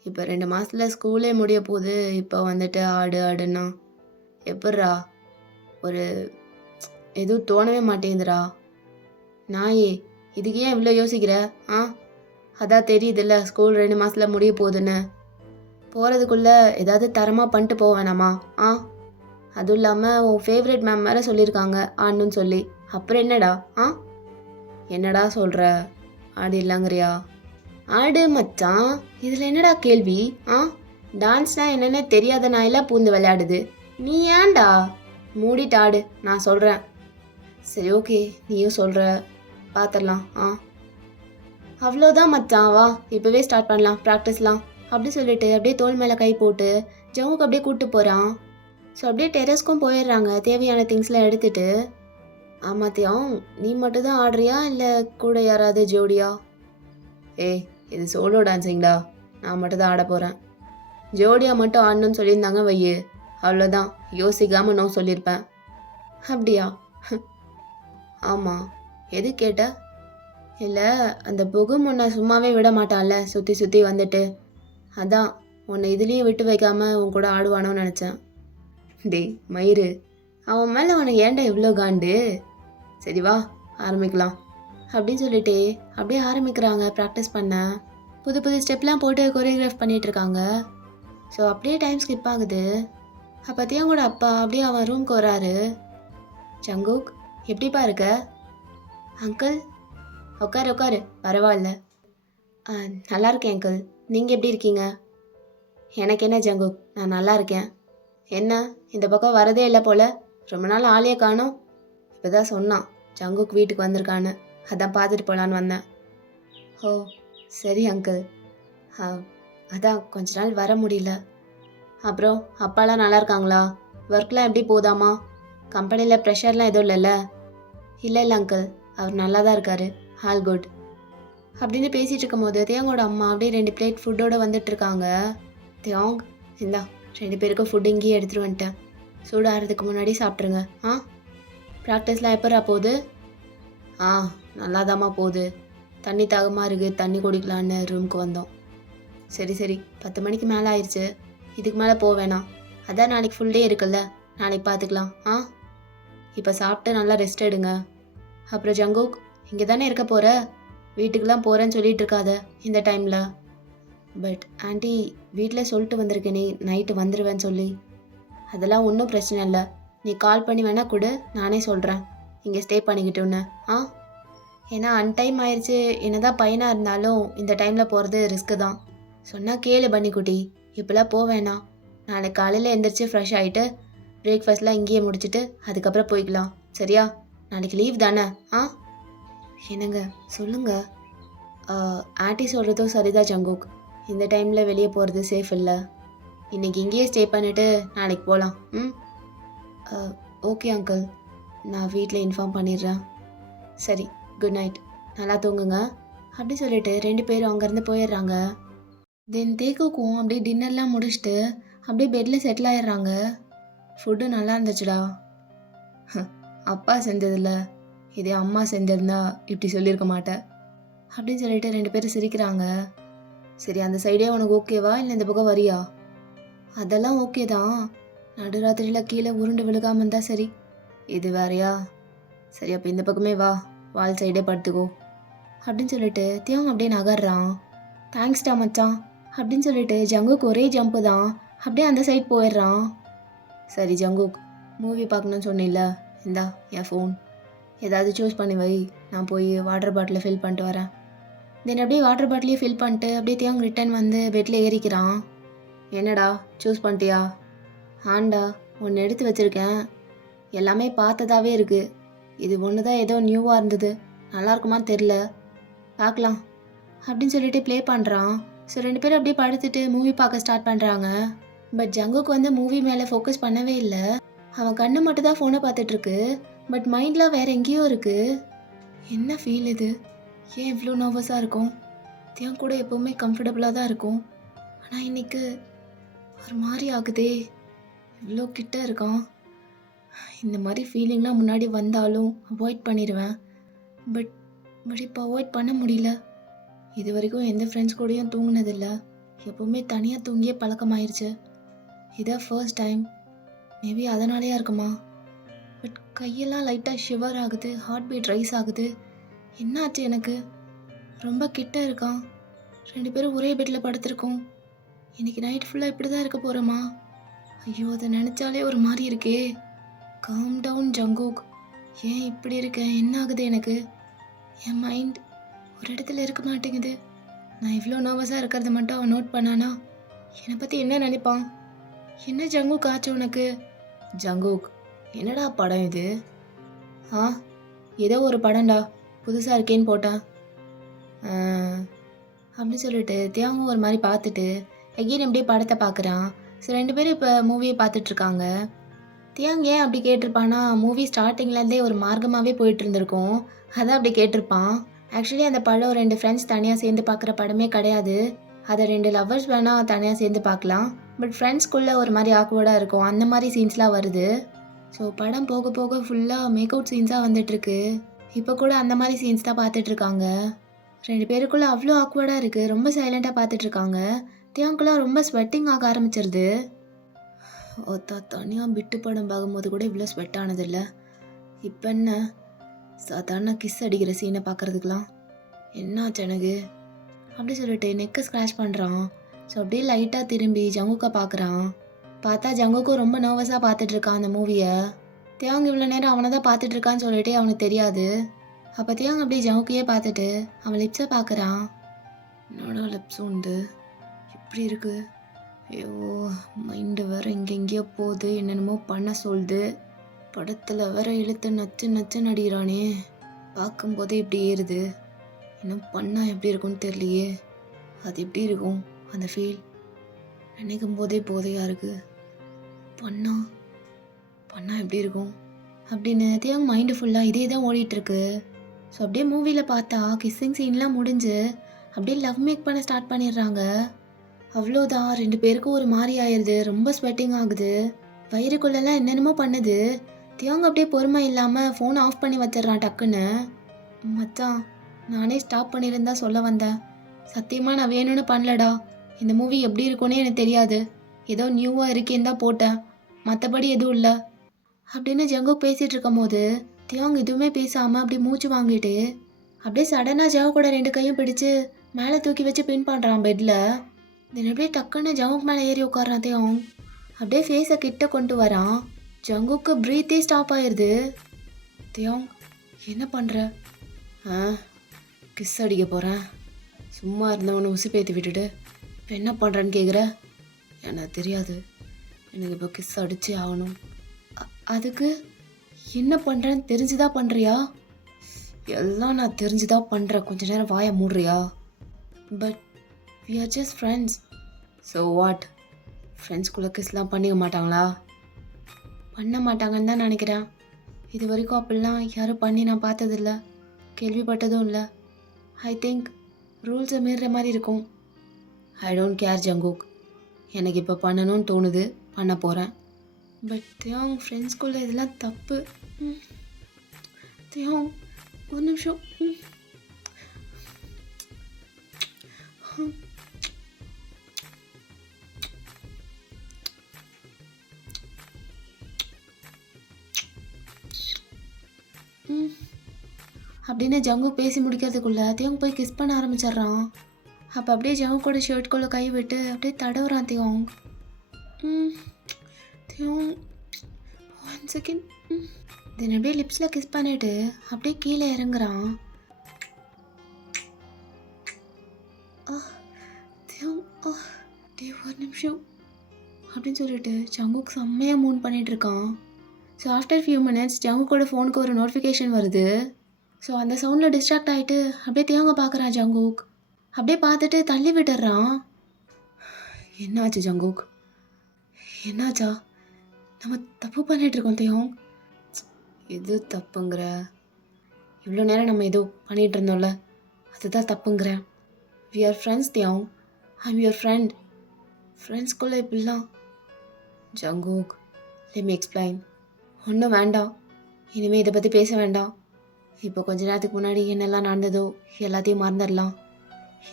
இப்போ 2 மாதத்தில் ஸ்கூலே முடிய போகுது. இப்போ வந்துட்டு ஆடு ஆடுன்னா எப்பட்றா? ஒரு எதுவும் தோணவே மாட்டேங்குதுடா. நாயே, இதுக்கு ஏன் இவ்வளோ யோசிக்கிற? அதான் தெரியுதுல்ல, ஸ்கூல் 2 மாதத்தில் முடிய போகுதுன்னு. போகிறதுக்குள்ளே ஏதாவது தரமாக பண்ணிட்டு போக வேணாமா? அதுவும் இல்லாமல் உன் ஃபேவரட் மேம் வேறு சொல்லியிருக்காங்க ஆடணுன்னு சொல்லி. அப்புறம் என்னடா? என்னடா சொல்கிற? ஆடு இல்லைங்கிறியா? ஆடு மச்சான், இதில் என்னடா கேள்வி? டான்ஸ்னால் என்னென்ன தெரியாத நாயெல்லாம் பூந்து விளையாடுது. நீ ஏன்டா? மூடிட்டு ஆடு, நான் சொல்கிறேன். சரி, ஓகே, நீயும் சொல்கிற, பார்த்துடலாம். அவ்வளோதான் மச்சான், வா இப்போவே ஸ்டார்ட் பண்ணலாம் ப்ராக்டிஸ்லாம் அப்படி சொல்லிட்டு அப்படியே தோல் மேலே கை போட்டு ஜவுக்கு அப்படியே கூப்பிட்டு போகிறான். ஸோ அப்படியே டெரஸ்க்கும் போயிடுறாங்க தேவையான திங்ஸ்லாம் எடுத்துகிட்டு. ஆமாம் தியாங், நீ மட்டும் தான் ஆடுறியா இல்லை கூட யாராவது ஜோடியா? ஏய், இது சோலோ டான்ஸிங்டா. நான் மட்டும் தான் ஆட போகிறேன். ஜோடியா மட்டும் ஆடணும்னு சொல்லியிருந்தாங்க வையு, அவ்வளோதான், யோசிக்காமல் நோ சொல்லியிருப்பேன். அப்படியா? ஆமாம், எது கேட்ட? இல்லை, அந்த புகு முன்ன சும்மாவே விட மாட்டான்ல, சுற்றி சுற்றி வந்துட்டு. அதான் உன்னை இதுலேயும் விட்டு வைக்காமல் உன் கூட ஆடுவானோன்னு நினச்சேன். டேய் மயிறு, அவன் மேலே உனக்கு ஏன்டா இவ்வளோ காண்டு? சரி வா ஆரம்பிக்கலாம் அப்படின்னு சொல்லிட்டு அப்படியே ஆரம்பிக்கிறாங்க ப்ராக்டிஸ் பண்ண. புது புது ஸ்டெப்லாம் போட்டு கொரியோகிராஃப் பண்ணிகிட்ருக்காங்க. ஸோ அப்படியே டைம் ஸ்கிப் ஆகுது. அப்போ தியாங்கோட அப்பா அப்படியே அவன் ரூம்க்கு வராரு. ஜங்குக், எப்படிப்பா இருக்க? அங்கிள், உட்காரு உட்காரு, பரவாயில்ல. நல்லா இருக்கேன் அங்கிள், நீங்கள் எப்படி இருக்கீங்க? எனக்கு என்ன ஜங்குக், நான் நல்லா இருக்கேன். என்ன, இந்த பக்கம் வரதே இல்லை போல், ரொம்ப நாள் ஆளையே காணோம். இப்போ தான் சொன்னான் ஜங்குக் வீட்டுக்கு வந்திருக்கான்னு, அதான் பார்த்துட்டு போகலான்னு வந்தேன். ஓ சரி அங்கிள். அதான் கொஞ்ச நாள் வர முடியல. அப்புறம் அப்பாலாம் நல்லா இருக்காங்களா? ஒர்க்லாம் எப்படி போதாமா? கம்பெனியில் ப்ரெஷர்லாம் எதுவும் இல்லைல்ல? இல்லை இல்லை அங்கிள், அவர் நல்லா தான் இருக்காரு, ஆல் குட் அப்படின்னு பேசிகிட்டு இருக்கும் போது தியாங்கோட அம்மா அப்படியே 2 பிளேட் ஃபுட்டோடு வந்துட்டுருக்காங்க. தியாங், இந்தா 2 பேருக்கும் ஃபுட் இங்கேயே எடுத்துகிட்டு வந்துட்டேன், சூடாகிறதுக்கு முன்னாடி சாப்பிட்ருங்க. ப்ராக்டிஸ்லாம் எப்போரா போகுது? நல்லாதாம்மா போகுது. தண்ணி தாகமாக இருக்குது, தண்ணி குடிக்கலான்னு ரூமுக்கு வந்தோம். சரி சரி, 10 மணிக்கு மேலே ஆயிடுச்சு, இதுக்கு மேலே போக வேணாம். அதான் நாளைக்கு ஃபுல் டே இருக்குல்ல, நாளைக்கு பார்த்துக்கலாம். இப்போ சாப்பிட்டு நல்லா ரெஸ்ட் எடுங்க. அப்புறம் ஜங்குக், இங்கே தானே இருக்க போகிற, வீட்டுக்கெலாம் போகிறேன்னு சொல்லிட்டு இருக்காத இந்த டைமில். பட் ஆண்டி, வீட்டில் சொல்லிட்டு வந்திருக்கேனே நைட்டு வந்துடுவேன்னு சொல்லி. அதெல்லாம் ஒன்றும் பிரச்சனை இல்லை, நீ கால் பண்ணி வேணா கொடு, நானே சொல்கிறேன் இங்கே ஸ்டே பண்ணிக்கிட்டோன்னு. ஏன்னா அன்டைம் ஆயிடுச்சு, என்னதான் பையனாக இருந்தாலும் இந்த டைமில் போகிறது ரிஸ்க்கு தான். சொன்னால் கேளு பன்னிக்குட்டி, இப்போலாம் போக வேணாம். நாளைக்கு காலையில் எழுந்திரிச்சு ஃப்ரெஷ் ஆகிட்டு பிரேக்ஃபாஸ்ட்லாம் இங்கேயே முடிச்சுட்டு அதுக்கப்புறம் போய்க்கலாம், சரியா? நாளைக்கு லீவ் தானே? என்னங்க சொல்லுங்க. ஆண்டி சொல்கிறதும் சரிதான் ஜங்குக், இந்த டைமில் வெளியே போகிறது சேஃப் இல்லை. இன்றைக்கி இங்கேயே ஸ்டே பண்ணிவிட்டு நாளைக்கு போகலாம். ஓகே அங்கிள், நான் வீட்டில் இன்ஃபார்ம் பண்ணிடுறேன். சரி, குட் நைட், நல்லா தூங்குங்க அப்படி சொல்லிட்டு 2 பேரும் அங்கேருந்து போயிடுறாங்க. தென் தேக்குக்கும் அப்படியே டின்னர்லாம் முடிச்சுட்டு அப்படியே பெட்டில் செட்டில் ஆயிடுறாங்க. ஃபுட்டு நல்லா இருந்துச்சுடா. அப்பா செஞ்சதில்ல, இதே அம்மா செஞ்சிருந்தா இப்படி சொல்லியிருக்க மாட்டேன் அப்படின்னு சொல்லிட்டு 2 பேரும் சிரிக்கிறாங்க. சரி, அந்த சைடே உனக்கு ஓகேவா இல்லை இந்த பக்கம் வரியா? அதெல்லாம் ஓகே தான், நடுராத்திரியில் கீழே உருண்டு விழுகாம இருந்தா சரி. இது வேறையா? சரி, அப்போ இந்த பக்கமே வா, வால் சைடே படுத்துக்கோ அப்படின்னு சொல்லிட்டு தியாங் அப்படியே நகர்றான். தேங்க்ஸ்டா மச்சான் அப்படின்னு சொல்லிட்டு ஜங்குக்கு ஒரே ஜம்ப்பு தான், அப்படியே அந்த சைட் போயிடுறான். சரி ஜங்குக், மூவி பார்க்கணும்னு சொன்னில்ல, இந்தா என் ஃபோன், ஏதாவது சூஸ் பண்ணி வை, நான் போய் வாட்டர் பாட்டிலை ஃபில் பண்ணிட்டு வரேன். தென் அப்படியே வாட்டர் பாட்டிலையே ஃபில் பண்ணிட்டு அப்படியே தியாங் ரிட்டர்ன் வந்து பெட்டில் ஏறிக்கிறான். என்னடா சூஸ் பண்ணிட்டியா? ஆண்டா, ஒன்று எடுத்து வச்சுருக்கேன், எல்லாமே பார்த்ததாவே இருக்குது, இது ஒன்று தான் ஏதோ நியூவாக இருந்தது, நல்லா இருக்குமான்னு தெரில, பார்க்கலாம் அப்படின்னு சொல்லிட்டு ப்ளே பண்ணுறான். ஸோ 2 பேரும் அப்படியே படுத்துட்டு மூவி பார்க்க ஸ்டார்ட் பண்ணுறாங்க. பட் ஜங்குக்கு வந்து மூவி மேலே ஃபோக்கஸ் பண்ணவே இல்லை. அவன் கண்ணு மட்டும் தான் ஃபோனை பார்த்துட்ருக்கு, பட் மைண்ட்லாம் வேறு எங்கேயோ இருக்குது. என்ன ஃபீல் இது? ஏன் இவ்வளோ நர்வஸாக இருக்கும்? தியான் கூட எப்போவுமே கம்ஃபர்டபுளாக தான் இருக்கும், ஆனால் இன்னைக்கு ஒரு மாதிரி ஆகுதே. இவ்வளோ கிட்ட இருக்கான். இந்த மாதிரி ஃபீலிங்லாம் முன்னாடி வந்தாலும் அவாய்ட் பண்ணிடுவேன், பட் இப்போ அவாய்ட் பண்ண முடியல. இது வரைக்கும் எந்த ஃப்ரெண்ட்ஸ் கூடயும் தூங்கினதில்லை, எப்போவுமே தனியாக தூங்கியே பழக்கமாயிருச்சு. இதான் ஃபர்ஸ்ட் டைம், மேபி அதனாலேயா இருக்குமா? பட் கையெல்லாம் லைட்டாக ஷிவர் ஆகுது, ஹார்ட் பீட் ரைஸ் ஆகுது. என்ன ஆச்சு எனக்கு? ரொம்ப கிட்ட இருக்கான், 2 பேரும் ஒரே பெட்டில் படுத்திருக்கோம். இன்னைக்கு நைட் ஃபுல்லாக இப்படி தான் இருக்க போகிறோமா? ஐயோ, அதை நினச்சாலே ஒரு மாதிரி இருக்கே. காம் டவுன் ஜங்குக், ஏன் இப்படி இருக்கேன்? என்ன ஆகுது எனக்கு? என் மைண்ட் ஒரு இடத்துல இருக்க மாட்டேங்குது. நான் இவ்வளோ நர்வஸாக இருக்கிறத மட்டும் அவன் நோட் பண்ணானா என்னை பற்றி என்ன நினைப்பான்? என்ன ஜங்குக் ஆச்சு உனக்கு? ஜங்குக், என்னடா படம் இது? ஆ, ஏதோ ஒரு படம்டா, புதுசாக இருக்கேன்னு போட்டேன் அப்படின்னு சொல்லிட்டு தியாவும் ஒரு மாதிரி பார்த்துட்டு எகெயின் அப்படியே படத்தை பார்க்குறான். ஸோ 2 பேரும் இப்போ மூவியை பார்த்துட்ருக்காங்க. தியாங் ஏன் அப்படி கேட்டிருப்பானா, மூவி ஸ்டார்டிங்லேருந்தே ஒரு மார்க்கமாகவே போயிட்டு இருந்திருக்கும், அதான் அப்படி கேட்டிருப்பான். ஆக்சுவலி அந்த படம் 2 ஃப்ரெண்ட்ஸ் தனியாக சேர்ந்து பார்க்குற படமே கிடையாது, அதை 2 லவ்வர்ஸ் வேணால் தனியாக சேர்ந்து பார்க்கலாம், பட் ஃப்ரெண்ட்ஸ்குள்ளே ஒரு மாதிரி ஆக்வர்டாக இருக்கும், அந்த மாதிரி சீன்ஸ்லாம் வருது. ஸோ படம் போக போக ஃபுல்லாக மேக் அவுட் சீன்ஸாக வந்துட்டுருக்கு. இப்போ கூட அந்த மாதிரி சீன்ஸ் தான் பார்த்துட்ருக்காங்க. 2 பேருக்குள்ளே அவ்வளோ ஆக்வர்டாக இருக்குது, ரொம்ப சைலண்ட்டாக பார்த்துட்ருக்காங்க. தியாங்குலாம் ரொம்ப ஸ்வெட்டிங் ஆக ஆரம்பிச்சிருது. தனியாக விட்டு படம் பார்க்கும்போது கூட இவ்வளோ ஸ்வெட் ஆனதில்லை, இப்போ என்ன சாதாரண கிஸ் அடிக்கிற சீனை பார்க்குறதுக்கெலாம் என்னாச்சு எனக்கு அப்படி சொல்லிட்டு நெக்கை ஸ்க்ராச் பண்ணுறான். ஸோ அப்படியே லைட்டாக திரும்பி ஜங்குக்கை பார்க்குறான். பார்த்தா ஜங்குக்கும் ரொம்ப நர்வஸாக பார்த்துட்ருக்கான் அந்த மூவியை. தியாங் இவ்வளோ நேரம் அவனை தான் பார்த்துட்ருக்கான்னு சொல்லிட்டு அவனுக்கு தெரியாது. அப்போ தியாங் அப்படியே ஜங்குக்கையே பார்த்துட்டு அவன் லிப்ஸை பார்க்குறான். என்னோட லிப்ஸும் உண்டு, இப்படி இருக்குது. ஐயோ, மைண்டு வேறு எங்கெங்கேயோ போகுது, என்னென்னமோ பண்ண சொல்லுது, படத்தில் வேற இழுத்து நச்சு நச்சு நடிகிறானே, பார்க்கும்போதே இப்படி ஏறுது, இன்னும் பண்ணால் எப்படி இருக்கும்னு தெரியலையே. அது எப்படி இருக்கும் அந்த ஃபீல்? நினைக்கும் போதே போதையாக இருக்குது, பண்ணா எப்படி இருக்கும் அப்படின்னு தியாங் மைண்டு ஃபுல்லாக இதே தான் ஓடிட்டுருக்கு. ஸோ அப்படியே மூவியில் பார்த்தா கிஸ்ஸிங் சீன்லாம் முடிஞ்சு அப்படியே லவ் மேக் பண்ண ஸ்டார்ட் பண்ணிடுறாங்க. அவ்வளோதான், 2 பேருக்கும் ஒரு மாதிரி ஆயிடுது, ரொம்ப ஸ்வெட்டிங் ஆகுது, வயிறுக்குள்ளெல்லாம் என்னென்னமோ பண்ணுது. தியாங் அப்படியே பொறுமை இல்லாமல் ஃபோன் ஆஃப் பண்ணி வச்சிடுறான் டக்குன்னு. மச்சான், நானே ஸ்டாப் பண்ணியிருந்தா சொல்ல வந்தேன், சத்தியமாக நான் வேணும்னு பண்ணலடா, இந்த மூவி எப்படி இருக்கும்னே எனக்கு தெரியாது, ஏதோ நியூவாக இருக்கேன்னு தான் போட்டேன், மற்றபடி எதுவும் இல்லை அப்படின்னு ஜங்குக் பேசிகிட்டு இருக்கும் போது தியாங் எதுவுமே பேசாமல் அப்படியே மூச்சு வாங்கிட்டு அப்படியே சடனாக ஜவ் கூட 2 கையும் பிடிச்சு மேலே தூக்கி வச்சு பின் பண்ணுறான் பெட்டில். தென் அப்படியே டக்குன்னு ஜங்குக் மேலே ஏறி உட்காரான் தியாங். அப்படியே ஃபேஸை கிட்ட கொண்டு வரான். ஜங்குக்கு ப்ரீத்தே ஸ்டாப் ஆயிடுது. தியாங், என்ன பண்ணுற? கிஸ் அடிக்க போகிறேன், சும்மா இருந்தவனை உசி பேத்தி விட்டுட்டு இப்போ என்ன பண்ணுறேன்னு கேட்குற? எனக்கு தெரியாது, எனக்கு இப்போ கிஸ் அடிச்சே ஆகணும். அதுக்கு என்ன பண்ணுறேன்னு தெரிஞ்சுதான் பண்ணுறியா? எல்லாம் நான் தெரிஞ்சுதான் பண்ணுறேன், கொஞ்ச நேரம் வாயை மூடுறியா? But we are just friends. So what? ஃப்ரெண்ட்ஸ்குள்ளே கிஸ்லாம் பண்ணிக்க மாட்டாங்களா? பண்ண மாட்டாங்கன்னு தான் நினைக்கிறேன், இது வரைக்கும் அப்படிலாம் யாரும் பண்ணி நான் பார்த்ததில்ல. கேள்விப்பட்டதும் இல்லை. ஐ திங்க் ரூல்ஸை மீறுற மாதிரி இருக்கும். I don't care Jungkook. எனக்கு இப்போ பண்ணணும்னு தோணுது, பண்ண போகிறேன். பட் தியாங், ஃப்ரெண்ட்ஸ்குள்ளே இதெல்லாம் தப்பு. தியாங், ஒரு நிமிஷம். அப்படின்னு ஜங்கு பேசி முடிக்கிறதுக்குள்ள தியோங் போய் கிஸ் பண்ண ஆரம்பிச்சிட்றான். அப்போ அப்படியே ஜங்குக்கோட ஷர்ட்குள்ளே கை விட்டு அப்படியே தடவுறான் தியோங். தியோங் 1 செகண்ட். தென் அப்படியே லிப்ஸில் கிஸ் பண்ணிட்டு அப்படியே கீழே இறங்குறான். தியோங் ஒரு நிமிஷம் அப்படின்னு சொல்லிட்டு ஜங்குக்கு செம்மையாக மூன் பண்ணிட்டு இருக்கான். ஸோ ஆஃப்டர் ஃபியூ மினிட்ஸ் ஜங்குக்கோட ஃபோனுக்கு ஒரு நோட்டிஃபிகேஷன் வருது. ஸோ அந்த சவுண்டில் டிஸ்ட்ராக்ட் ஆகிட்டு அப்படியே தியோங்க பார்க்குறான் ஜங்குக். அப்படியே பார்த்துட்டு தள்ளி விட்டுறான். என்னாச்சு ஜங்குக்? என்னாச்சா? நம்ம தப்பு பண்ணிகிட்ருக்கோம் தியோங். எது தப்புங்கிற? இவ்வளோ நேரம் நம்ம ஏதோ பண்ணிகிட்டு இருந்தோம்ல, அதுதான் தப்புங்கிறேன். வி ஆர் ஃப்ரெண்ட்ஸ் தியோங். I am your friend. ஃப்ரெண்ட்ஸ்குள்ளே இப்படிலாம். Jungkook, let me explain. ஒன்றும் வேண்டாம், இனிமேல் இதை பற்றி பேச வேண்டாம். இப்போ கொஞ்ச நேரத்துக்கு முன்னாடி என்னெல்லாம் நடந்ததோ எல்லாத்தையும் மறந்துடலாம்.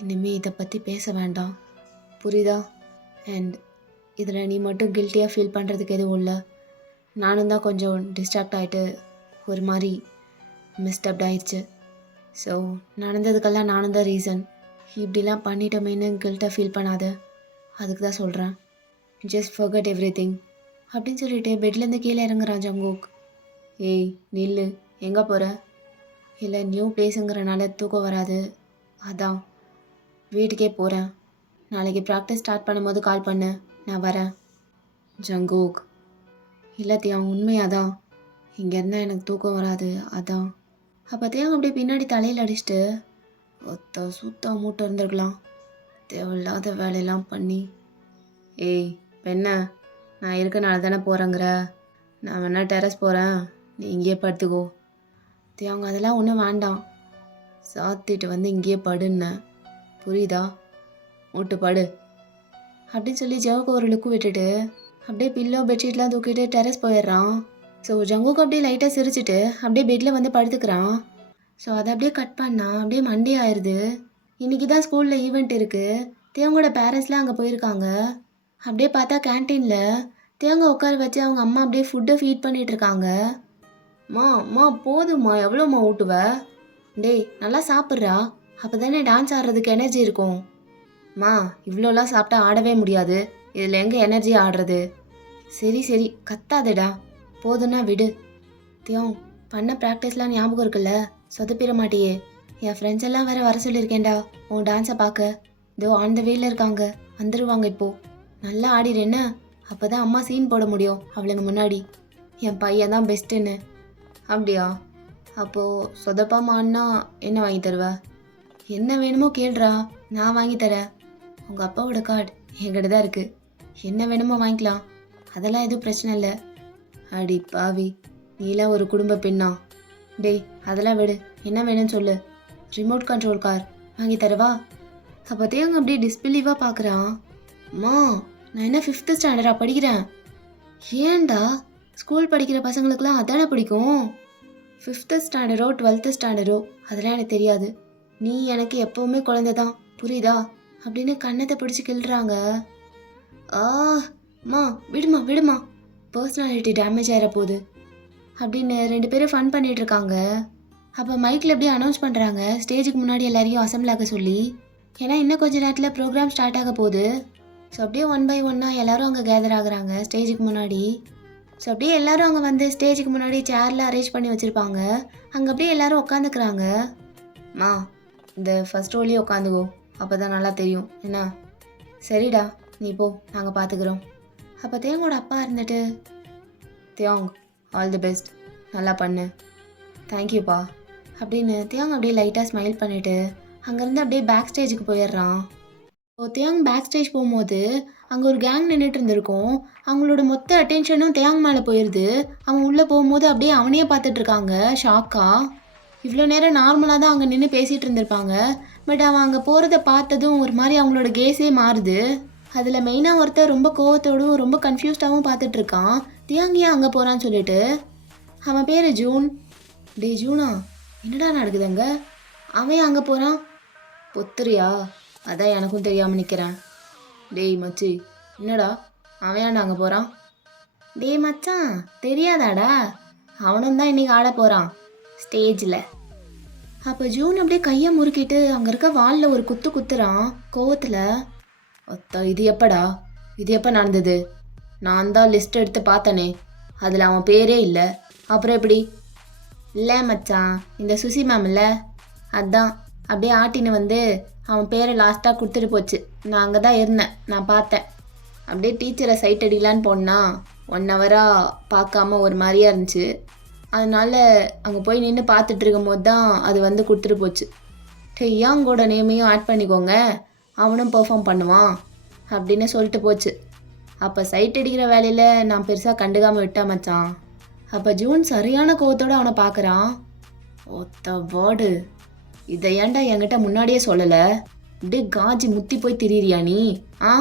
இனிமேல் இதை பற்றி பேச வேண்டாம், புரியுதா? அண்ட் இதில் நீ மட்டும் கில்ட்டியாக ஃபீல் பண்ணுறதுக்கு எதுவும் இல்லை. நானும் தான் கொஞ்சம் டிஸ்ட்ராக்ட் ஆகிட்டு ஒரு மாதிரி மிஸ்டப்ட் ஆயிடுச்சு. ஸோ நடந்ததுக்கெல்லாம் நானும் தான் ரீசன். இப்படிலாம் பண்ணிட்டோமேன்னு கில்ட்டாக ஃபீல் பண்ணாத, அதுக்கு தான் சொல்கிறேன். ஜஸ்ட் ஃபர்கெட் எவ்ரிதிங் அப்படின்னு சொல்லிட்டு பெட்லேருந்து கீழே இறங்குறான் ஜங்குக். ஏய் நில்லு, எங்கே போகிற? இல்லை நியூ பிளேஸுங்கிறனால தூக்கம் வராது, அதான் வீட்டுக்கே போகிறேன். நாளைக்கு ப்ராக்டிஸ் ஸ்டார்ட் பண்ணும்போது கால் பண்ணு, நான் வரேன். ஜங்குக், இல்லை தியாங், உண்மையாக தான் இங்கே இருந்தால் எனக்கு தூக்கம் வராது, அதான். அப்போ தியாங் அப்படியே பின்னாடி தலையில் அடிச்சுட்டு, ஒத்த சுத்த மூட்டை இருந்திருக்கலாம், தேவையில்லாத வேலையெல்லாம் பண்ணி. ஏய் பெண்ண, நான் இருக்கனால தானே போகிறேங்கிற. நான் வேணா டெரஸ் போகிறேன், நீ இங்கேயே படுத்துக்கோ. தியாங், அதெல்லாம் ஒன்றும் வேண்டாம், சாத்திட்டு வந்து இங்கேயே படுன்னேன், புரியுதா? மூட்டு படு அப்படின்னு சொல்லி ஜவுக்கு ஒரு லுக்கு விட்டுட்டு அப்படியே பில்லோ பெட்ஷீட்லாம் தூக்கிட்டு டெரஸ் போயிடுறான். ஸோ ஜங்குக்கு அப்படியே லைட்டாக சிரிச்சிட்டு அப்படியே பெட்டில் வந்து படுத்துக்கிறான். ஸோ அதை அப்படியே கட் பண்ணால் அப்படியே மண்டே ஆயிடுது. இன்றைக்கி தான் ஸ்கூலில் ஈவெண்ட் இருக்குது. தியாங்கோட பேரண்ட்ஸ்லாம் அங்கே போயிருக்காங்க. அப்படியே பார்த்தா கேன்டீனில் தியாங்க உட்கார வச்சு அவங்க அம்மா அப்படியே ஃபுட்டை ஃபீட் பண்ணிகிட்ருக்காங்க. மா போதும்மா, எவ்வளோம்மா ஊட்டுவ? டேய் நல்லா சாப்பிட்றா, அப்போ தானே டான்ஸ் ஆடுறதுக்கு எனர்ஜி இருக்கும். இவ்வளோலாம் சாப்பிட்டா ஆடவே முடியாது, இதில் எங்கே எனர்ஜி ஆடுறது? சரி கத்தாதடா, போதுன்னா விடு. தியோங், பண்ண ப்ராக்டிஸ்லாம் ஞாபகம் இருக்குல்ல, சொதப்பிட மாட்டியே. என் ஃப்ரெண்ட்ஸ் எல்லாம் வேறு வர சொல்லியிருக்கேன்டா உன் டான்ஸை பார்க்க. இதோ ஆன் த வேல இருக்காங்க, வந்துடுவாங்க இப்போது. நல்லா ஆடிடுறேன்னு, அப்போ தான் அம்மா சீன் போட முடியும் அவளுங்க முன்னாடி. என் பையன் தான் பெஸ்ட்டுன்னு. அப்படியா? அப்போது சொதப்பாம ஆடினா என்ன வாங்கி தருவ? என்ன வேணுமோ கேள்றா, நான் வாங்கி தரேன். உங்கள் அப்பாவோட கார்டு என்கிட்ட தான் இருக்குது, என்ன வேணுமோ வாங்கிக்கலாம், அதெல்லாம் எதுவும் பிரச்சனை இல்லை. அடி பாவி, நீலாம் ஒரு குடும்ப பெண்ணா? டேய் அதெல்லாம் விடு, என்ன வேணும்னு சொல்லு. ரிமோட் கண்ட்ரோல் கார் வாங்கி தரவா? அப்போத்தையும் அங்கே அப்படியே டிஸ்பிலீவாக பார்க்குறான். நான் என்ன 5th ஸ்டாண்டர்டா படிக்கிறேன். ஏன்டா ஸ்கூல் படிக்கிற பசங்களுக்குலாம் அதானே பிடிக்கும். 5th ஸ்டாண்டர்டோ 12th ஸ்டாண்டர்டோ அதெல்லாம் எனக்கு தெரியாது. நீ எனக்கு எப்போவுமே குழந்தை தான், புரியுதா? அப்படின்னு கண்ணத்தை பிடிச்சி கிள்றாங்க. விடுமா, பர்சனாலிட்டி டேமேஜ் ஆகிற போகுது அப்படின்னு 2 பேரும் ஃபன் பண்ணிட்டு இருக்காங்க. அப்போ மைக்கில் அப்படியே அனௌன்ஸ் பண்ணுறாங்க ஸ்டேஜுக்கு முன்னாடி எல்லாரையும் அசம்பிள் ஆக சொல்லி. ஏன்னா இன்னும் கொஞ்சம் நேரத்தில் ப்ரோக்ராம் ஸ்டார்ட் ஆக போகுது. ஸோ அப்படியே 1 by 1 எல்லோரும் அங்கே கேதர் ஆகுறாங்க ஸ்டேஜுக்கு முன்னாடி. ஸோ அப்படியே எல்லோரும் அங்கே வந்து ஸ்டேஜுக்கு முன்னாடி சேரில் அரேஞ்ச் பண்ணி வச்சுருப்பாங்க. அங்கே அப்படியே எல்லோரும் உட்காந்துக்கிறாங்க. இந்த ஃபஸ்ட் ரோலையே உட்காந்துக்கோ, அப்போ தான் நல்லா தெரியும் என்ன. சரிடா நீ போ, நாங்கள் பார்த்துக்குறோம். அப்போ தியாங்கோட அப்பா இருந்துட்டு, தியாங் ஆல் தி பெஸ்ட், நல்லா பண்ணு, தேங்க்யூப்பா அப்படின்னு தியாங் அப்படியே லைட்டாக ஸ்மைல் பண்ணிவிட்டு அங்கேருந்து அப்படியே பேக் ஸ்டேஜுக்கு போயிடுறான். தியாங் பேக் ஸ்டேஜ் போகும்போது அங்கே ஒரு கேங் நின்றுட்டு இருந்திருக்கும். அவங்களோட மொத்த அட்டென்ஷனும் தியாங் மேலே போயிடுது. அவன் உள்ளே போகும்போது அப்படியே அவனையே பார்த்துட்ருக்காங்க ஷாக்கா. இவ்வளோ நேரம் நார்மலாக தான் அங்கே நின்று பேசிகிட்டு இருந்திருப்பாங்க. பட் அவன் அங்கே போகிறத பார்த்ததும் ஒரு மாதிரி அவங்களோட கேஸே மாறுது. அதில் மெயினாக ஒருத்தர் ரொம்ப கோவத்தோடும் ரொம்ப கன்ஃபியூஸ்டாகவும் பார்த்துட்டு இருக்கான். தியாங் ஏன் அங்கே போகிறான்னு சொல்லிட்டு. அவன் பேர் ஜூன். டே ஜூனா, என்னடா நடக்குதுங்க? அவன் அங்கே போகிறான். பொத்துறியா? அதான் எனக்கும் தெரியாமல் நிற்கிறேன். டேய் மச்சி, என்னடா அவன் ஏன்டா அங்கே போகிறான்? டேய் மச்சான், தெரியாதாடா? அவனும் தான் இன்றைக்கி ஆட போகிறான் ஸ்டேஜில். அப்போ ஜூன் அப்படியே கையை முறுக்கிட்டு அங்கே இருக்க வாலில் ஒரு குத்து குத்துறான் கோவத்தில். அத்தா, இது எப்படா? இது எப்போ நடந்தது? நான் தான் லிஸ்ட் எடுத்து பார்த்தனே, அதில் அவன் பேரே இல்லை. அப்புறம் எப்படி? இல்லை மச்சான், இந்த சுசி மேம் இல்லை, அதான் அப்படியே ஆட்டின்னு வந்து அவன் பேரை லாஸ்ட்டாக கொடுத்துட்டு போச்சு. நான் அங்கே தான் இருந்தேன், நான் பார்த்தேன். அப்படியே டீச்சரை சைட் அடிக்கலான்னு போனா 1 ஹவராக பார்க்காம ஒரு மாதிரியாக இருந்துச்சு. அதனால அங்கே போய் நின்று பார்த்துட்டு இருக்கும் போது தான் அது வந்து கொடுத்துட்டு போச்சு. டெய்யாங்கோட நேமையும் ஆட் பண்ணிக்கோங்க, அவனும் பெர்ஃபார்ம் பண்ணுவான் அப்படின்னு சொல்லிட்டு போச்சு. அப்போ சைட் அடிக்கிற வேலையில் நான் பெருசாக கண்டுக்காமல் விட்டேன் மச்சான். அப்போ ஜூன் சரியான கோவத்தோடு அவனை பார்க்குறான். ஒத்த வேர்டு, இதை ஏன்டா என்கிட்ட முன்னாடியே சொல்லலை? இப்படியே காஜி முத்தி போய் திரியிறியா நீ? ஆ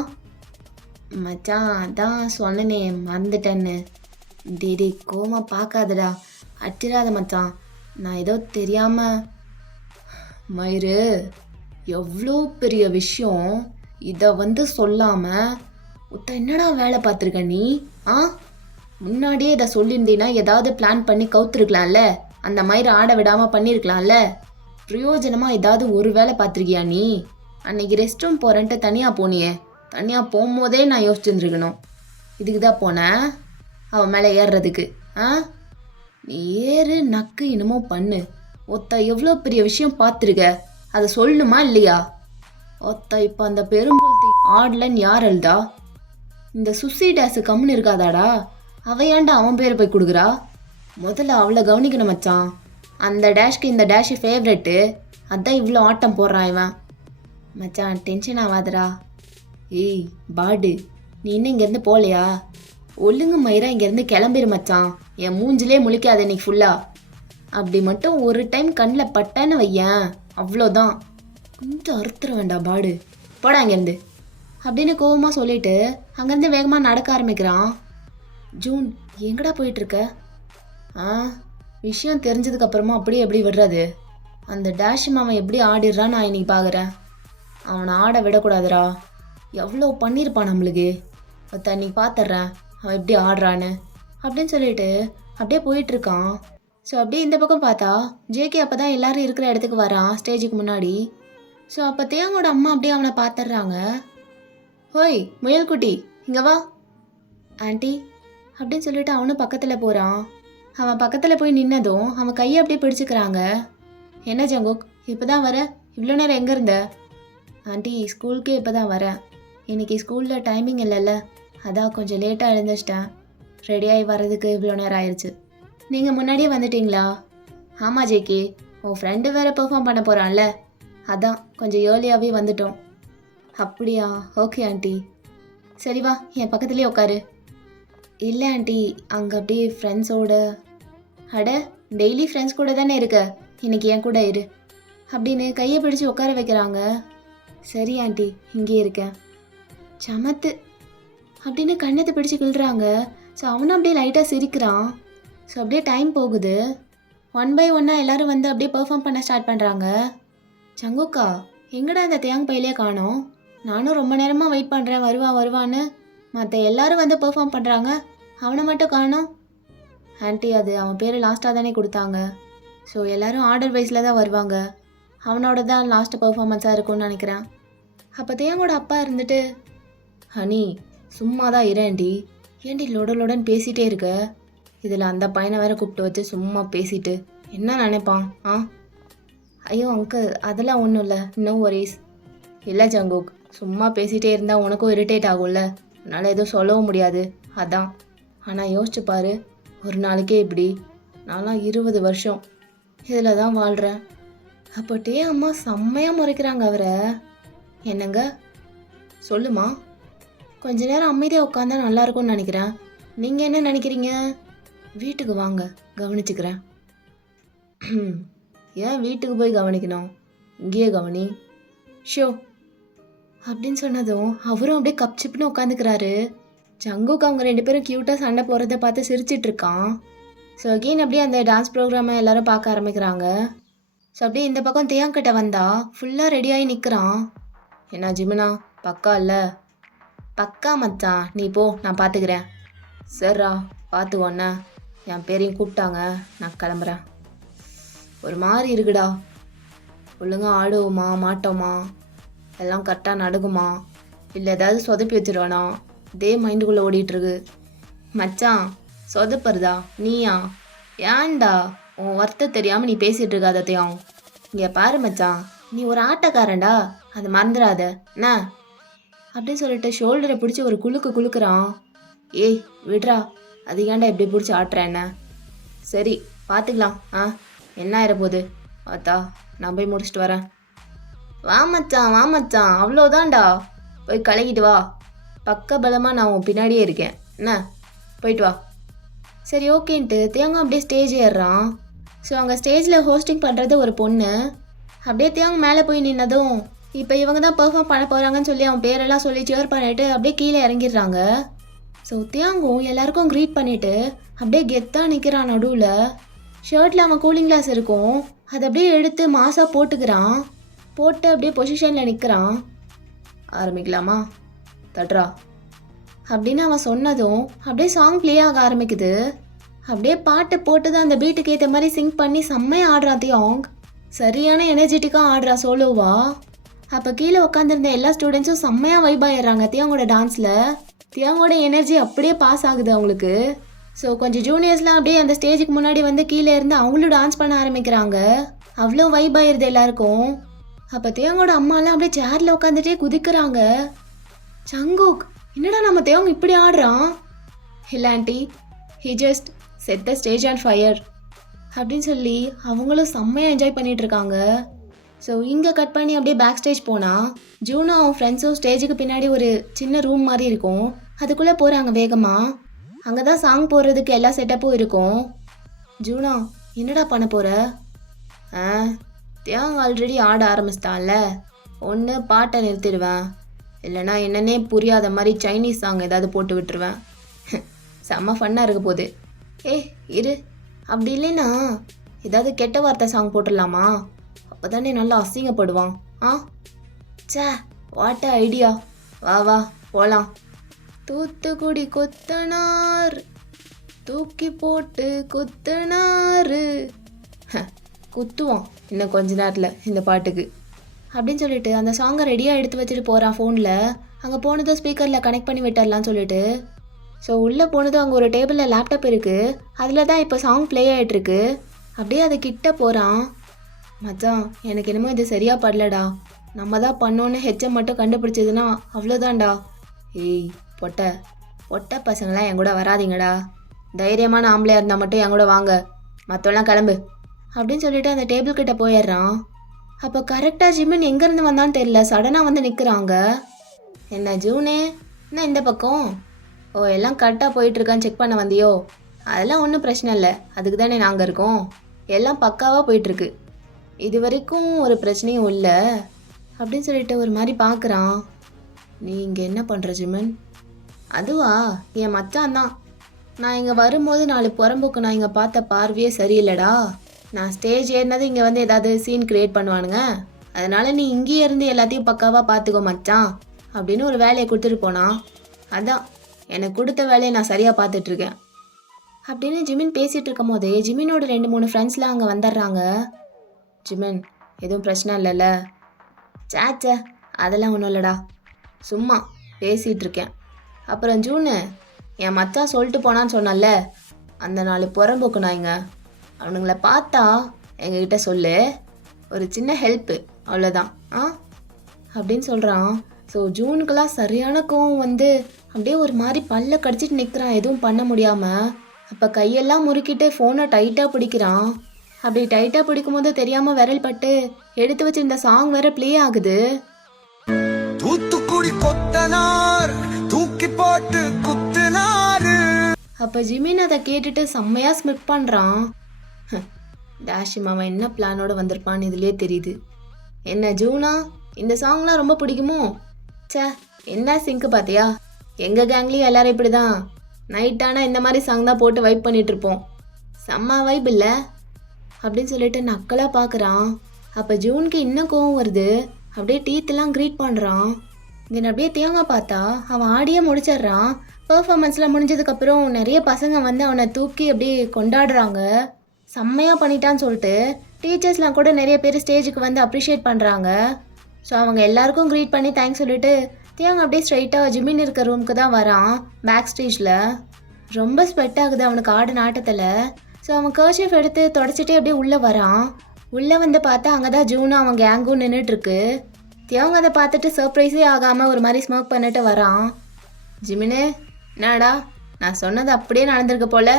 மச்சான், அதான் சொன்னனே மறந்துட்டேன்னு. டேடி கோமா பார்க்காதடா, அடிச்சிடாத மச்சான், நான் ஏதோ தெரியாமல். மயிறு, எவ்வளோ பெரிய விஷயம், இதை வந்து சொல்லாமல் உத்த என்னடா வேலை பார்த்துருக்க நீ? ஆ முன்னாடியே இதை சொல்லியிருந்தீன்னா ஏதாவது பிளான் பண்ணி கவுத்துருக்கலாம்ல, அந்த மயிரை ஆட விடாமல் பண்ணியிருக்கலாம்ல. பிரயோஜனமாக ஏதாவது ஒரு வேலை பார்த்துருக்கியா நீ? அன்னைக்கு ரெஸ்ட் ரூம் போகிறேன்ட்டு தனியாக போனியே, தனியாக போகும்போதே நான் யோசிச்சுருந்துருக்கணும். இதுக்கு தான் போனேன் அவன் மேலே ஏறுறதுக்கு. ஆ நீ ஏறு நக்கு என்னமோ பண்ணு. ஒத்த எவ்வளோ பெரிய விஷயம் பார்த்துருக்க, அதை சொல்லணுமா இல்லையா? ஒத்த இப்போ அந்த பெரும்புலத்தி ஆடலன்னு யார் எழுதா? இந்த சுசி டேஸு கம்முன்னு இருக்காதாடா? அவ ஏன்டா அவன் பேரை போய் கொடுக்குறா? முதல்ல அவளை கவனிக்கணும் மச்சான். அந்த டேஷ்க்கு இந்த டேஷு ஃபேவரெட்டு, அதான் இவ்வளோ ஆட்டம் போடுறான் இவன். மச்சான் டென்ஷன் ஆகாதடா. ஏய் பாடு, நீ இன்னும் இங்கேருந்து போகலையா? ஒழுங்கு மயிரா இங்கேருந்து கிளம்பிடு மச்சான், என் மூஞ்சிலே முழிக்காத இன்னைக்கு ஃபுல்லாக. அப்படி மட்டும் ஒரு டைம் கண்ணில் பட்டேன்னு வையேன், அவ்வளோதான். கொஞ்சம் அறுத்துற வேண்டாம் பாடு, போடா அங்கேருந்து அப்படின்னு கோவமாக சொல்லிட்டு அங்கேருந்து வேகமாக நடக்க ஆரம்பிக்கிறான். ஜூன், எங்கடா போயிட்டுருக்க? விஷயம் தெரிஞ்சதுக்கப்புறமா அப்படியே எப்படி விடுறது? அந்த டேஷ் அவன் எப்படி ஆடிடுறான் நான் இன்னைக்கு பார்க்குறேன். அவனை ஆட விடக்கூடாதுரா, எவ்வளோ பண்ணியிருப்பான் நம்மளுக்கு. அதை அன்னைக்கு பார்த்துட்றேன் அவன் எப்படி ஆடுறான்னு அப்படின்னு சொல்லிட்டு அப்படியே போயிட்டுருக்கான். ஸோ அப்படியே இந்த பக்கம் பார்த்தா ஜேகே அப்போ தான் எல்லோரும் இருக்கிற இடத்துக்கு வரான் ஸ்டேஜுக்கு முன்னாடி. ஸோ அப்போ தேவோட அம்மா அப்படியே அவனை பார்த்துட்றாங்க. ஹோய் முயல்குட்டி, இங்கே வா ஆண்டி அப்படின்னு சொல்லிட்டு அவனும் பக்கத்தில் போகிறான். அவன் பக்கத்தில் போய் நின்னதும் அவன் கையை அப்படியே பிடிச்சிக்கிறாங்க. என்ன ஜங்குக், இப்போ தான் வர? இவ்வளோ நேரம் எங்கே இருந்த? ஆண்டி ஸ்கூலுக்கே இப்போ தான் வரேன், இன்றைக்கி ஸ்கூலில் டைமிங் இல்லைல்ல, அதான் கொஞ்சம் லேட்டாக எழுந்திரிச்சிட்டேன். ரெடியாகி வர்றதுக்கு இவ்வளோ நேரம் ஆயிடுச்சு. நீங்கள் முன்னாடியே வந்துட்டீங்களா? ஆமாம் ஜேகே, உன் ஃப்ரெண்டு வேறு பெர்ஃபார்ம் பண்ண போகிறான்ல, அதான் கொஞ்சம் ஏர்லியாகவே வந்துட்டோம். அப்படியா, ஓகே ஆண்டி. சரி வா என் பக்கத்துலேயே உட்காரு. இல்லை ஆண்டி, அங்கே அப்படியே ஃப்ரெண்ட்ஸோட. அட டெய்லி ஃப்ரெண்ட்ஸ் கூட தானே இருக்க, இன்னைக்கு என் கூட இரு அப்படின்னு கையை பிடிச்சி உட்கார வைக்கிறாங்க. சரி ஆண்டி, இங்கே இருக்கேன். சமத்து அப்படின்னு கண்ணத்தை பிடிச்சி கிள்றாங்க. ஸோ அவனும் அப்படியே லைட்டாக சிரிக்கிறான். ஸோ அப்படியே டைம் போகுது. 1 by 1 எல்லோரும் வந்து அப்படியே பெர்ஃபார்ம் பண்ண ஸ்டார்ட் பண்ணுறாங்க. சங்குக்கா, எங்கடா இந்த தேங்க் பையிலே காணோம்? நானும் ரொம்ப நேரமாக வெயிட் பண்ணுறேன் வருவான்னு. மற்ற எல்லாரும் வந்து பெர்ஃபார்ம் பண்ணுறாங்க, அவனை மட்டும் காணோம். ஆண்டி அது அவன் பேர் லாஸ்ட்டாக தானே கொடுத்தாங்க, ஸோ எல்லோரும் ஆர்டர் வைஸில் தான் வருவாங்க, அவனோட தான் லாஸ்ட்டு பெர்ஃபார்மன்ஸாக இருக்கும்னு நினைக்கிறேன். அப்போ தேவோட அப்பா இருந்துட்டு, ஹனி சும்மா தான் இரேண்டி, ஏண்டி லொடன்னு பேசிகிட்டே இருக்க? இதில் அந்த பையனை வேற கூப்பிட்டு வச்சு சும்மா பேசிட்டு என்ன நினைப்பான்? ஐயோ அங்கிள், அதெல்லாம் ஒன்றும் இல்லை, நோ வரிஸ். இல்லை ஜங்குக், சும்மா பேசிகிட்டே இருந்தால் உனக்கும் இரிட்டேட் ஆகும்ல, அதனால் எதுவும் சொல்லவும் முடியாது, அதான். ஆனால் யோசிச்சு பாரு, ஒரு நாளைக்கே இப்படி, நான்லாம் 20 வருஷம் இதில் தான் வாழ்கிறேன். அப்போட்டே அம்மா செம்மையாக முறைக்கிறாங்க அவரை. என்னங்க சொல்லுமா? கொஞ்ச நேரம் அமைதியாக உட்காந்தா நல்லாயிருக்கும்னு நினைக்கிறேன். நீங்கள் என்ன நினைக்கிறீங்க? வீட்டுக்கு வாங்க, கவனிச்சுக்கிறேன். ஏன் வீட்டுக்கு போய் கவனிக்கணும், இங்கேயே கவனி. ஷோ அப்படின்னு சொன்னதும் அவரும் அப்படியே கப்சிப்புன்னு உட்காந்துக்கிறாரு. ஜங்குக்கு அவங்க 2 பேரும் க்யூட்டாக சண்டை போடுறத பார்த்து சிரிச்சிட்டு இருக்கான். ஸோ அகெயின் அப்படியே அந்த டான்ஸ் ப்ரோக்ராமை எல்லாரும் பார்க்க ஆரம்பிக்கிறாங்க. ஸோ அப்படியே இந்த பக்கம் தேயாங்கிட்ட வந்தா ஃபுல்லாக ரெடியாகி நிற்கிறான். என்ன ஜிமினா, பக்கா இல்லை? பக்கா மச்சான், நீ போ, நான் பார்த்துக்கிறேன். சரிடா, பார்த்துக்கோண்ணே, என் பேரையும் கூப்பிட்டாங்க, நான் கிளம்புறேன். ஒரு மாதிரி இருக்குடா, ஒழுங்காக ஆடுவோமா மாட்டோமா, எல்லாம் கரெக்டாக நடக்குமா, இல்லை ஏதாவது சொதப்பி வச்சிருவானா, இதே மைண்டுக்குள்ளே ஓடிட்டுருக்கு. மச்சான், சொதப்புறதா நீயா? ஏன்டா உன் வார்த்தை தெரியாமல் நீ பேசிகிட்டு இருக்காதத்தையும். இங்கே பாரு மச்சான், நீ ஒரு ஆட்டக்காரன்டா, அதை மறந்துடாத என்ன அப்படின்னு சொல்லிட்டு ஷோல்டரை பிடிச்சி ஒரு குலுக்குறான். ஏய் விட்றா, அது ஏன்டா இப்படி பிடிச்சி ஆட்டுற என்ன? சரி பார்த்துக்கலாம். என்ன ஆயிரப்போகுது பார்த்தா, நான் போய் முடிச்சுட்டு வரேன். வா மச்சான், அவ்வளோதான்டா, போய் கலக்கிட்டு வா. பக்க பலமாக நான் உன் பின்னாடியே இருக்கேன் என்ன, போயிட்டு வா. சரி ஓகேன்ட்டு தேங்க அப்படியே ஸ்டேஜ் ஏறுறான். ஸோ அங்கே ஸ்டேஜில் ஹோஸ்டிங் பண்ணுறது ஒரு பொண்ணு. அப்படியே தேங்க மேலே போய் நின்னதும் இப்போ இவங்க தான் பெர்ஃபார்ம் பண்ண போகிறாங்கன்னு சொல்லி அவன் பேரெல்லாம் சொல்லி சேர் பண்ணிவிட்டு அப்படியே கீழே இறங்கிடுறாங்க. ஸோ தியாங்கும் எல்லாருக்கும் க்ரீட் பண்ணிவிட்டு அப்படியே கெத்தாக நிற்கிறான். நடுவில் ஷர்ட்டில் அவன் கூலிங் கிளாஸ் இருக்கும், அதை அப்படியே எடுத்து மாசாக போட்டுக்கிறான். போட்டு அப்படியே பொசிஷனில் நிற்கிறான். ஆரம்பிக்கலாமா? தட்ரா அப்படின்னு அவன் சொன்னதும் அப்படியே சாங் ப்ளே ஆக ஆரம்பிக்குது. அப்படியே பாட்டு போட்டு தான் அந்த பீட்டுக்கு ஏற்ற மாதிரி சிங்க் பண்ணி செம்மையாக ஆடுறான் தியாங். சரியான எனர்ஜெட்டிக்காக ஆடுறா சோலோவா. அப்போ கீழே உட்காந்துருந்த எல்லா ஸ்டூடெண்ட்ஸும் செம்மையாக வைப் ஆயிடுறாங்க தியாங்கோட டான்ஸில். தியாங்கோட எனர்ஜி அப்படியே பாஸ் ஆகுது அவங்களுக்கு. ஸோ கொஞ்சம் ஜூனியர்ஸ்லாம் அப்படியே அந்த ஸ்டேஜுக்கு முன்னாடி வந்து கீழே இருந்து அவங்களும் டான்ஸ் பண்ண ஆரம்பிக்கிறாங்க. அவ்வளோ வைப் ஆயிடுது எல்லாருக்கும். அப்போ தியாங்கோட அம்மாலாம் அப்படியே சேரில் உட்காந்துட்டே குதிக்கிறாங்க. ஜங்குக், என்னடா நம்ம தேவங்க இப்படி ஆடுறான்? இல்லை aunty, he just set the stage on fire அப்படின்னு சொல்லி அவங்களும் செம்மையாக என்ஜாய் பண்ணிட்டு இருக்காங்க. ஸோ இங்கே கட் பண்ணி அப்படியே பேக் ஸ்டேஜ் போனால் ஜூனா அவன் ஃப்ரெண்ட்ஸும் ஸ்டேஜுக்கு பின்னாடி ஒரு சின்ன ரூம் மாதிரி இருக்கும், அதுக்குள்ளே போகிறாங்க வேகமாக. அங்கே தான் சாங் போடுறதுக்கு எல்லா செட்டப்பும் இருக்கும். ஜூனா, என்னடா பண்ண போகிற? தேவங்க ஆல்ரெடி ஆட ஆரம்பிச்சிட்டான்ல, ஒன்று பாட்டை நிறுத்திடுவேன், இல்லைனா என்னன்னே புரியாத மாதிரி சைனீஸ் சாங் ஏதாவது போட்டு விட்டுருவேன். செம்ம ஃபன்னாக இருக்க போகுது. இரு, அப்படி இல்லைன்னா ஏதாவது கெட்ட வார்த்தை சாங் போட்டுடலாமா? அப்போ தானே நல்லா அசிங்கப்படுவான். சே, வாட் ஐடியா, வா வா போகலாம். தூத்துக்குடி கொத்தனார் தூக்கி போட்டு குத்துனாரு, குத்துவான் இன்னும் கொஞ்ச நேரத்தில் இந்த பாட்டுக்கு அப்படின்னு சொல்லிட்டு அந்த சாங்கை ரெடியாக எடுத்து வச்சுட்டு போகிறான் ஃபோனில். அங்கே போனதும் ஸ்பீக்கரில் கனெக்ட் பண்ணி விட்டுடலான்னு சொல்லிட்டு. ஸோ உள்ளே போனதும் அங்கே ஒரு டேபிளில் லேப்டாப் இருக்குது, அதில் தான் இப்போ சாங் ப்ளே ஆகிட்டுருக்கு. அப்படியே அது கிட்ட போகிறான். மச்சான், எனக்கு என்னமோ இது சரியாக படலடா, நம்ம தான் பண்ணோன்னு ஹெச்எம் மட்டும் கண்டுபிடிச்சதுன்னா அவ்வளோதான்டா. ஏய் பொட்டை பசங்களாம் என் கூட வராதிங்கடா, தைரியமான ஆம்பளையாக இருந்தால் மட்டும் என் கூட வாங்க, மற்றவெல்லாம் கிளம்பு அப்படின்னு சொல்லிட்டு அந்த டேபிள் கிட்ட போயிடுறான். அப்போ கரெக்டாக ஜிமின் எங்கேருந்து வந்தான்னு தெரியல, சடனாக வந்து நிற்கிறாங்க. என்ன ஜூனே, என்ன இந்த பக்கம்? ஓ, எல்லாம் கரெக்டாக போயிட்டுருக்கான்னு செக் பண்ண வந்தியோ? அதெல்லாம் ஒன்றும் பிரச்சனை இல்லை, அதுக்கு தானே நாங்கள் இருக்கோம், எல்லாம் பக்காவாக போயிட்டுருக்கு, இது வரைக்கும் ஒரு பிரச்சனையும் இல்லை அப்படின்னு சொல்லிட்டு ஒரு மாதிரி பார்க்குறான். நீ இங்கே என்ன பண்ணுற ஜிமின்? அதுவா, என் மச்சான் தான். நான் இங்கே வரும்போது 4 புறம்போக்கு நான் இங்கே பார்த்த பார்வையே சரியில்லைடா. நான் ஸ்டேஜ் ஏறினது இங்கே வந்து ஏதாவது சீன் க்ரியேட் பண்ணுவானுங்க, அதனால் நீ இங்கேயே இருந்து எல்லாத்தையும் பக்காவாக பார்த்துக்கோ மச்சான் அப்படின்னு ஒரு வேலையை கொடுத்துட்டு போனான். அதான் எனக்கு கொடுத்த வேலையை நான் சரியாக பார்த்துட்ருக்கேன் அப்படின்னு ஜிமின் பேசிகிட்டு இருக்கும் போதே ஜிமினோட 2-3 ஃப்ரெண்ட்ஸ்லாம் அங்கே வந்துடுறாங்க. ஜிமின், எதுவும் பிரச்சனை இல்லைல்ல? சேச்சே, அதெல்லாம் ஒன்றும் இல்லைடா, சும்மா பேசிகிட்டு இருக்கேன். அப்புறம் ஜூனு, என் மச்சான் சொல்லிட்டு போனான்னு சொன்னால, அந்த 4 புறம்போக்கு நாய்ங்க, அவனுங்கள பார்த்தா எங்ககிட்ட சொல்லு, ஒரு சின்ன ஹெல்ப்பு, அவ்வளோதான் அப்படின்னு சொல்கிறான். ஸோ ஜூனுக்கெல்லாம் சரியான கோவம் வந்து அப்படியே ஒரு மாதிரி பல்ல கடிச்சிட்டு நிற்கிறான், எதுவும் பண்ண முடியாமல். அப்போ கையெல்லாம் முறுக்கிட்டு ஃபோனை டைட்டாக பிடிக்கிறான். அப்படி டைட்டாக பிடிக்கும் போது தெரியாமல் விரல் பட்டு எடுத்து வச்சிருந்த சாங் வேற ப்ளே ஆகுது. தூத்துக்குடி கொத்தனார் தூக்கி போட்டு குத்துனாரு. அப்போ ஜிமின் அதை கேட்டுட்டு செம்மையாக ஸ்மிட் பண்ணுறான். டேஷ் மாமா என்ன பிளானோட வந்திருப்பான்னு இதுலயே தெரியுது. என்ன ஜூனா, இந்த சாங்லாம் ரொம்ப பிடிக்குமோ? ச்சே, என்ன சிங்க்கு பார்த்தியா? எங்கள் கேங்லேயும் எல்லாரும் இப்படி தான். நைட் ஆனால் இந்த மாதிரி சாங் தான் போட்டு வைப் பண்ணிட்டு இருப்போம். செம்ம வைப் இல்லை அப்படின்னு சொல்லிட்டு நக்கலாக பார்க்குறான். அப்போ ஜூனுக்கு இன்னும் கோவம் வருது. அப்படியே டீத்தெல்லாம் க்ரீட் பண்ணுறான். இங்கே அப்படியே தேங்காய் பார்த்தா அவன் ஆடியே முடிச்சிடுறான். பெர்ஃபார்மன்ஸ்லாம் முடிஞ்சதுக்கப்புறம் நிறைய பசங்க வந்து அவனை தூக்கி அப்படியே கொண்டாடுறாங்க. செம்மையாக பண்ணிட்டான்னு சொல்லிட்டு டீச்சர்ஸ்லாம் கூட நிறைய பேர் ஸ்டேஜுக்கு வந்து அப்ரிஷியேட் பண்ணுறாங்க. ஸோ அவங்க எல்லாருக்கும் க்ரீட் பண்ணி தேங்க்ஸ் சொல்லிட்டு தியாங் அப்படியே ஸ்ட்ரைட்டாக ஜிமின் இருக்க ரூமுக்கு தான் வரான். பேக் ஸ்டேஜில் ரொம்ப ஸ்வெட் ஆகுது அவனுக்கு ஆடின ஆட்டத்தில். ஸோ அவன் கர்ஷிஃப் எடுத்து தொடச்சிட்டே அப்படியே உள்ளே வரான். உள்ளே வந்து பார்த்தா அங்கே தான் ஜூனும் அவன் கேங்கும் நின்றுட்டுருக்கு. தியாங் அதை பார்த்துட்டு சர்ப்ரைஸே ஆகாமல் ஒரு மாதிரி ஸ்மோக் பண்ணிட்டு வரான். ஜிமினு, என்னடா நான் சொன்னது அப்படியே நடந்திருக்க போல.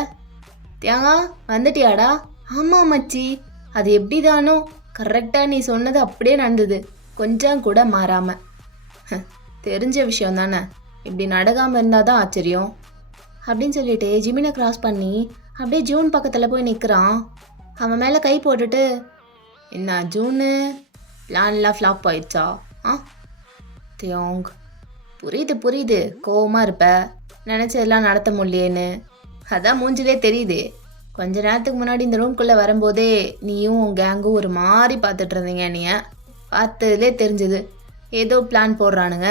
தியாங்கா வந்துட்டியாடா? ஆமாம் மச்சி, அது எப்படி தானோ கரெக்டாக நீ சொன்னது அப்படியே நடந்தது, கொஞ்சம் கூட மாறாமல். தெரிஞ்ச விஷயம் தானே, இப்படி நடக்காமல் இருந்தால் தான் ஆச்சரியம் அப்படின்னு சொல்லிட்டு ஜிமினை கிராஸ் பண்ணி அப்படியே ஜூன் பக்கத்தில் போய் நிற்கிறான். அவன் மேலே கை போட்டுட்டு, என்ன ஜூனு பிளான்லாம் ஃப்ளாப் ஆயிடுச்சா? தியோங், புரியுது கோவமாக இருப்ப, நினச்சதெல்லாம் நடத்த முடியலேன்னு. அதான் மூஞ்சிலே தெரியுது. கொஞ்ச நேரத்துக்கு முன்னாடி இந்த ரூம்குள்ளே வரும்போதே நீயும் உன் கேங்கும் ஒரு மாதிரி பார்த்துட்டு இருந்தீங்க. நீங்கள் பார்த்ததுலே தெரிஞ்சுது ஏதோ பிளான் போடுறானுங்க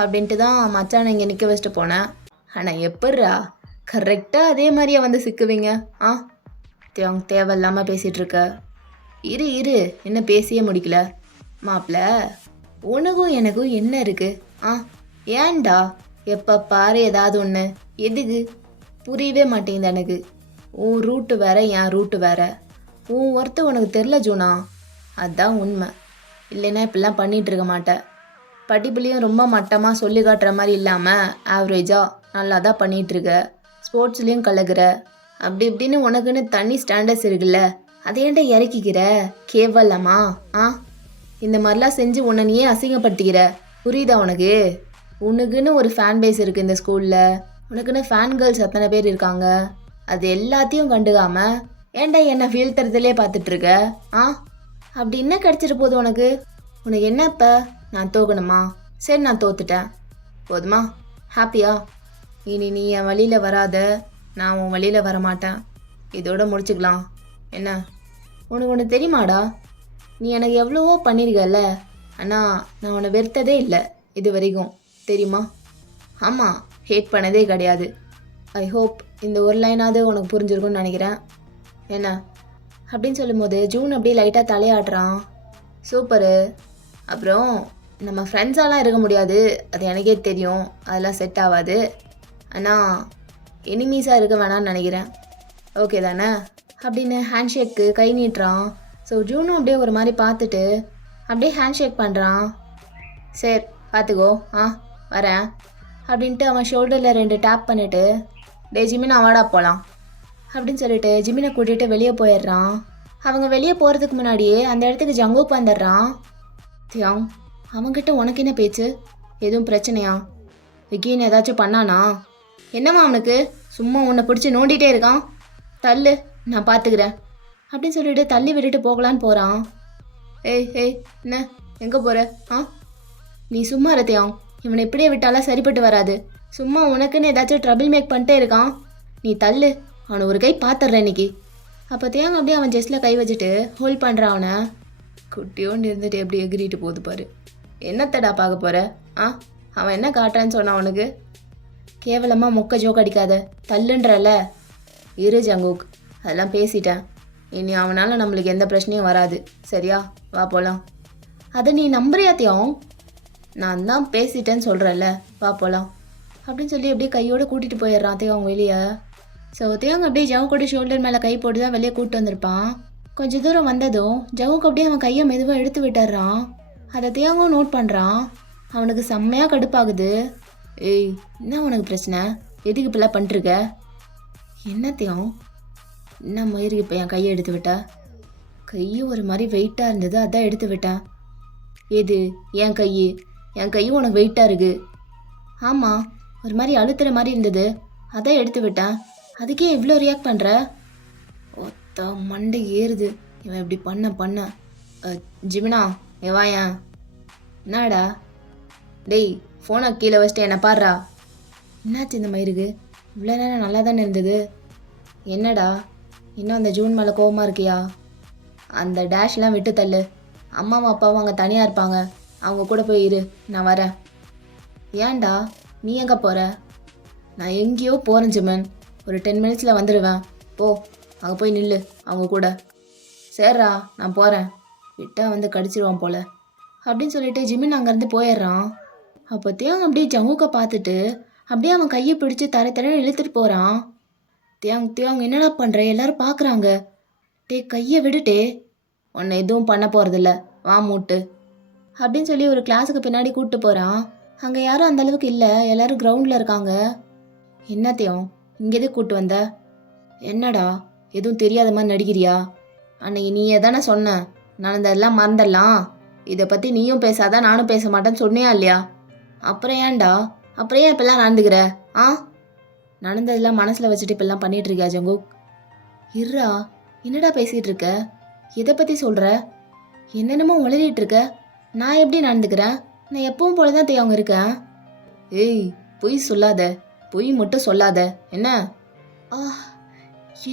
அப்படின்ட்டு தான் மச்சான் இங்கே நிற்க வச்சுட்டு போனேன். ஆனால் எப்பட்றா கரெக்டாக அதே மாதிரியே வந்து சிக்குவீங்க? தியோங், தேவையில்லாமல் பேசிகிட்டு இருக்க. இரு என்ன பேசியே முடிக்கல. மாப்பிள்ள, உனக்கும் எனக்கும் என்ன இருக்குது? ஏன்டா எப்போ பாரு ஏதாவது ஒன்று, எதுக்கு புரியவே மாட்டேங்குது எனக்கு. உன் ரூட்டு வேற, என் ரூட்டு வேற. உன் ஒருத்த உனக்கு தெரில ஜூனா, அதுதான் உண்மை. இல்லைன்னா இப்படிலாம் பண்ணிகிட்டு இருக்க மாட்டேன். படிப்புலேயும் ரொம்ப மட்டமாக சொல்லி காட்டுற மாதிரி இல்லாமல் ஆவரேஜாக நல்லா தான் பண்ணிகிட்ருக்க. ஸ்போர்ட்ஸ்லேயும் கலகுற. அப்படி இப்படின்னு உனக்குன்னு தனி ஸ்டாண்டர்ட்ஸ் இருக்குல்ல, அதை ஏன்டா இறக்கிக்கிற? கேவலமா? இந்த மாதிரிலாம் செஞ்சு உன்னை நீயே அசிங்கப்படுத்திக்கிற. புரியுதா உனக்கு? உனக்குன்னு ஒரு ஃபேன் பேஸ் இருக்குது இந்த ஸ்கூலில். உனக்குன்னு ஃபேன் கேர்ள்ஸ் அத்தனை பேர் இருக்காங்க. அது எல்லாத்தையும் கண்டுக்காம ஏன்டா என்னை ஃபீல் தரத்துலேயே பார்த்துட்ருக்க? அப்படி என்ன கிடச்சிட்டு போகுது உனக்கு? உனக்கு என்ன இப்போ? நான் தோக்கணுமா? சரி, நான் தோத்துட்டேன், போதுமா? ஹாப்பியா? இனி நீ என் வழியில் வராத, நான் உன் வழியில் வரமாட்டேன். இதோட முடிச்சுக்கலாம். என்ன உனக்கு ஒன்று தெரியுமாடா? நீ எனக்கு எவ்வளவோ பண்ணியிருக்கல, ஆனால் நான் உன்னை வெறுத்ததே இல்லை இது வரைக்கும், தெரியுமா? ஆமாம், ஹேட் பண்ணதே கிடையாது. ஐ ஹோப் இந்த ஒரு லைனாவது உனக்கு புரிஞ்சிருக்கும்னு நினைக்கிறேன். என்ன அப்படின்னு சொல்லும்போது ஜூன் அப்படியே லைட்டாக தலையாடுறான். சூப்பரு. அப்புறம் நம்ம ஃப்ரெண்ட்ஸாலாம் இருக்க முடியாது, அது எனக்கே தெரியும். அதெல்லாம் செட் ஆகாது. ஆனால் எனிமீஸாக இருக்க வேணான்னு நினைக்கிறேன். ஓகே தானே அப்படின்னு ஹேண்ட்ஷேக்கு கை நீட்டுறான். ஸோ ஜூனும் அப்படியே ஒரு மாதிரி பார்த்துட்டு அப்படியே ஹேண்ட்ஷேக் பண்ணுறான். சரி பார்த்துக்கோ, வரேன் அப்படின்ட்டு அவன் ஷோல்டரில் 2 டேப் பண்ணிவிட்டு, டே ஜிமின் அவாடா போகலாம் அப்படின்னு சொல்லிட்டு ஜிமினை கூட்டிகிட்டு வெளியே போயிடுறான். அவங்க வெளியே போகிறதுக்கு முன்னாடியே அந்த இடத்துக்கு ஜங்குக் வந்துடுறான். தியாங், அவங்ககிட்ட உனக்கு என்ன பேச்சு? எதுவும் பிரச்சனையா? விக்கின்னு ஏதாச்சும் பண்ணானா? என்னம்மா அவனுக்கு? சும்மா உன்னை பிடிச்சி நோண்டிகிட்டே இருக்கான். தள்ளு, நான் பார்த்துக்கிறேன் அப்படின்னு சொல்லிட்டு தள்ளி விட்டுட்டு போகலான்னு போகிறான். ஏய் என்ன எங்கே போகிற? நீ சும்மா இரு தியாங், இவனை இப்படியே விட்டாலாம் சரிப்பட்டு வராது. சும்மா உனக்குன்னு ஏதாச்சும் ட்ரபிள் மேக் பண்ணிட்டே இருக்கான். நீ தள்ளு, அவனை ஒரு கை பார்த்துட்றேன் இன்னைக்கு. அப்போ தேங்க அப்படியே அவன் ஜெஸ்ட்டில் கை வச்சுட்டு ஹோல்ட் பண்ணுறான். அவனை குட்டியோண்டு இருந்துட்டு எப்படி எகிரிட்டு போகுது பாரு. என்னத்தடா பார்க்க போகிற? அவன் என்ன காட்டுறான்னு சொன்னான் உனக்கு? கேவலமாக மொக்க ஜோக் அடிக்காத, தள்ளுன்றல. இரு ஜங்குக், அதெல்லாம் பேசிட்டேன். இனி அவனால் நம்மளுக்கு எந்த பிரச்சனையும் வராது, சரியா? வா போகலாம். அதை நீ நம்புறியா தியாங்? நான் தான் பேசிட்டேன்னு சொல்கிறேன்ல, வா போகலாம் அப்படின்னு சொல்லி அப்படியே கையோடு கூட்டிகிட்டு போயிடுறான் தியாங் வெளியே. ஸோ தியாங் அப்படியே ஜவுக்கோட ஷோல்டர் மேலே கை போட்டு தான் வெளியே கூப்பிட்டு வந்திருப்பான். கொஞ்சம் தூரம் வந்ததும் ஜவுக்கு அப்படியே அவன் கையை மெதுவாக எடுத்து விட்டுறான். அதை தியாங்கும் நோட் பண்ணுறான். அவனுக்கு செம்மையாக கடுப்பாகுது. ஏய், என்ன உனக்கு பிரச்சனை? எதுக்கு இப்பெல்லாம் பண்ணிருக்க? என்ன தியாங், என்ன மயிருக்கு இப்போ என் கையை எடுத்து விட்ட? கையை ஒரு மாதிரி வெயிட்டாக இருந்தது, அதான் எடுத்து விட்டேன். எது? என் கையும் உனக்கு வெயிட்டாக இருக்குது. ஆமாம், ஒரு மாதிரி அழுத்துற மாதிரி இருந்தது, அதான் எடுத்து விட்டேன். அதுக்கே இவ்வளோ ரியாக்ட் பண்ணுற? மண்டை ஏறுது. இவன் இப்படி பண்ண ஜிமினா எவாயன் என்னடா டேய் ஃபோனை கீழே வச்சுட்டு என்ன பாடுறா. என்னாச்சு இந்த மயிருக்கு? இவ்வளோ நேரம் நல்லா தானே இருந்தது. என்னடா இன்னும் அந்த ஜூன் மேலே கோவமாக இருக்கியா? அந்த டேஷ்லாம் விட்டு தள்ளு. அம்மாவும் அப்பாவும் அங்கே தனியாக இருப்பாங்க, அவங்க கூட போய் இரு, நான் வரேன். ஏன்டா நீ எங்கே போகிற? நான் எங்கேயோ போகிறேன் ஜிமன், ஒரு 10 மினிட்ஸில் வந்துடுவேன். போ அங்கே போய் நில்லு அவங்க கூட. சரிடா நான் போகிறேன், விட்டா வந்து கடிச்சிருவான் போல அப்படின்னு சொல்லிட்டு ஜிமின் அங்கேருந்து போயிடுறான். அப்போ தியாங் அப்படியே ஜங்குக்கை பார்த்துட்டு அப்படியே அவன் கையை பிடிச்சி தர இழுத்துட்டு போகிறான். தியாங் என்னடா பண்ணுற, எல்லாரும் பார்க்குறாங்க. கையை விடுட்டே, உன்னை எதுவும் பண்ண போகிறதில்ல, வா மூட்டு அப்படின்னு சொல்லி ஒரு கிளாஸுக்கு பின்னாடி கூப்பிட்டு போகிறான். அங்கே யாரும் அந்த அளவுக்கு இல்லை, எல்லாரும் கிரவுண்டில் இருக்காங்க. என்ன தியாங் இங்கே எதுக்கு கூப்பிட்டு வந்த? என்னடா எதுவும் தெரியாத மாதிரி நடிக்கிறியா? அன்னைக்கு நீயே தானே சொன்ன நான் இதெல்லாம் மறந்துடலாம், இதை பற்றி நீயும் பேசாதான் நானும் பேச மாட்டேன்னு சொன்னியா இல்லையா? அப்புறம் ஏன்டா, அப்புறம் ஏன் இப்பெல்லாம் நடந்துக்கிற? நடந்ததெல்லாம் மனசில் வச்சுட்டு இப்பெல்லாம் பண்ணிட்டு இருக்கியா ஜங்குக்? இருடா, என்னடா பேசிகிட்டு இருக்க? எதை பற்றி சொல்கிற? என்னென்னமோ உளறிட்டு இருக்க. நான் எப்படி நடந்துக்கிறேன்? நான் எப்பவும் போல தான் அவங்க இருக்கேன். ஏய் பொய் சொல்லாத, பொய் மட்டும் சொல்லாத என்ன?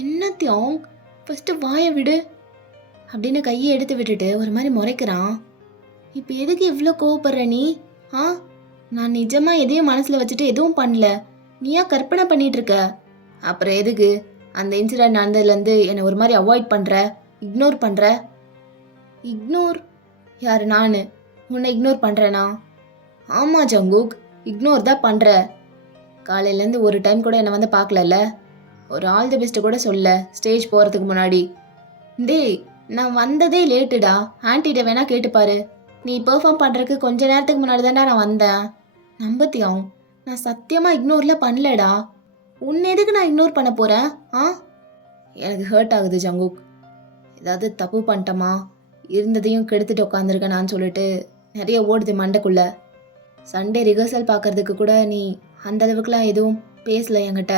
என்ன தியாங், ஃபஸ்ட்டு வாயை விடு அப்படின்னு கையை எடுத்து விட்டுட்டு ஒரு மாதிரி முறைக்கிறான். இப்போ எதுக்கு இவ்வளோ கோவப்படுற நீ? நான் நிஜமாக எதையும் மனசில் வச்சுட்டு எதுவும் பண்ணல, நீயா கற்பனை பண்ணிட்டு இருக்க. அப்புறம் எதுக்கு அந்த இன்சிடென்ட் நடந்ததுலேருந்து என்னை ஒரு மாதிரி அவாய்ட் பண்ணுற, இக்னோர் பண்ணுற? இக்னோர் யார்? நான் உன்னை இக்னோர் பண்ணுறேனா? ஆமாம் ஜங்குக், இக்னோர் தான் பண்ணுற. காலையிலேருந்து ஒரு டைம் கூட என்னை வந்து பார்க்கலல்ல, ஒரு ஆல் தி பெஸ்ட்டு கூட சொல்ல ஸ்டேஜ் போகிறதுக்கு முன்னாடி. டேய் நான் வந்ததே லேட்டுடா, ஆன்ட்டிகிட்ட வேணா கேட்டுப்பாரு. நீ பெர்ஃபார்ம் பண்ணுறதுக்கு கொஞ்ச நேரத்துக்கு முன்னாடி தான்டா நான் வந்தேன். நம்பத்தியாவும் நான் சத்தியமாக இக்னோர்லாம் பண்ணலடா. உன்னை எதுக்கு நான் இக்னோர் பண்ண போகிறேன்? எனக்கு ஹர்ட் ஆகுது ஜங்குக். ஏதாவது தப்பு பண்ணிட்டோமா, இருந்ததையும் கெடுத்துட்டு உட்காந்துருக்கேனான்னு சொல்லிட்டு நிறைய ஓடுது மண்டைக்குள்ள. சண்டே ரிஹர்சல் பார்க்கறதுக்கு கூட நீ அந்த அளவுக்குலாம் எதுவும் பேசலை என்கிட்ட.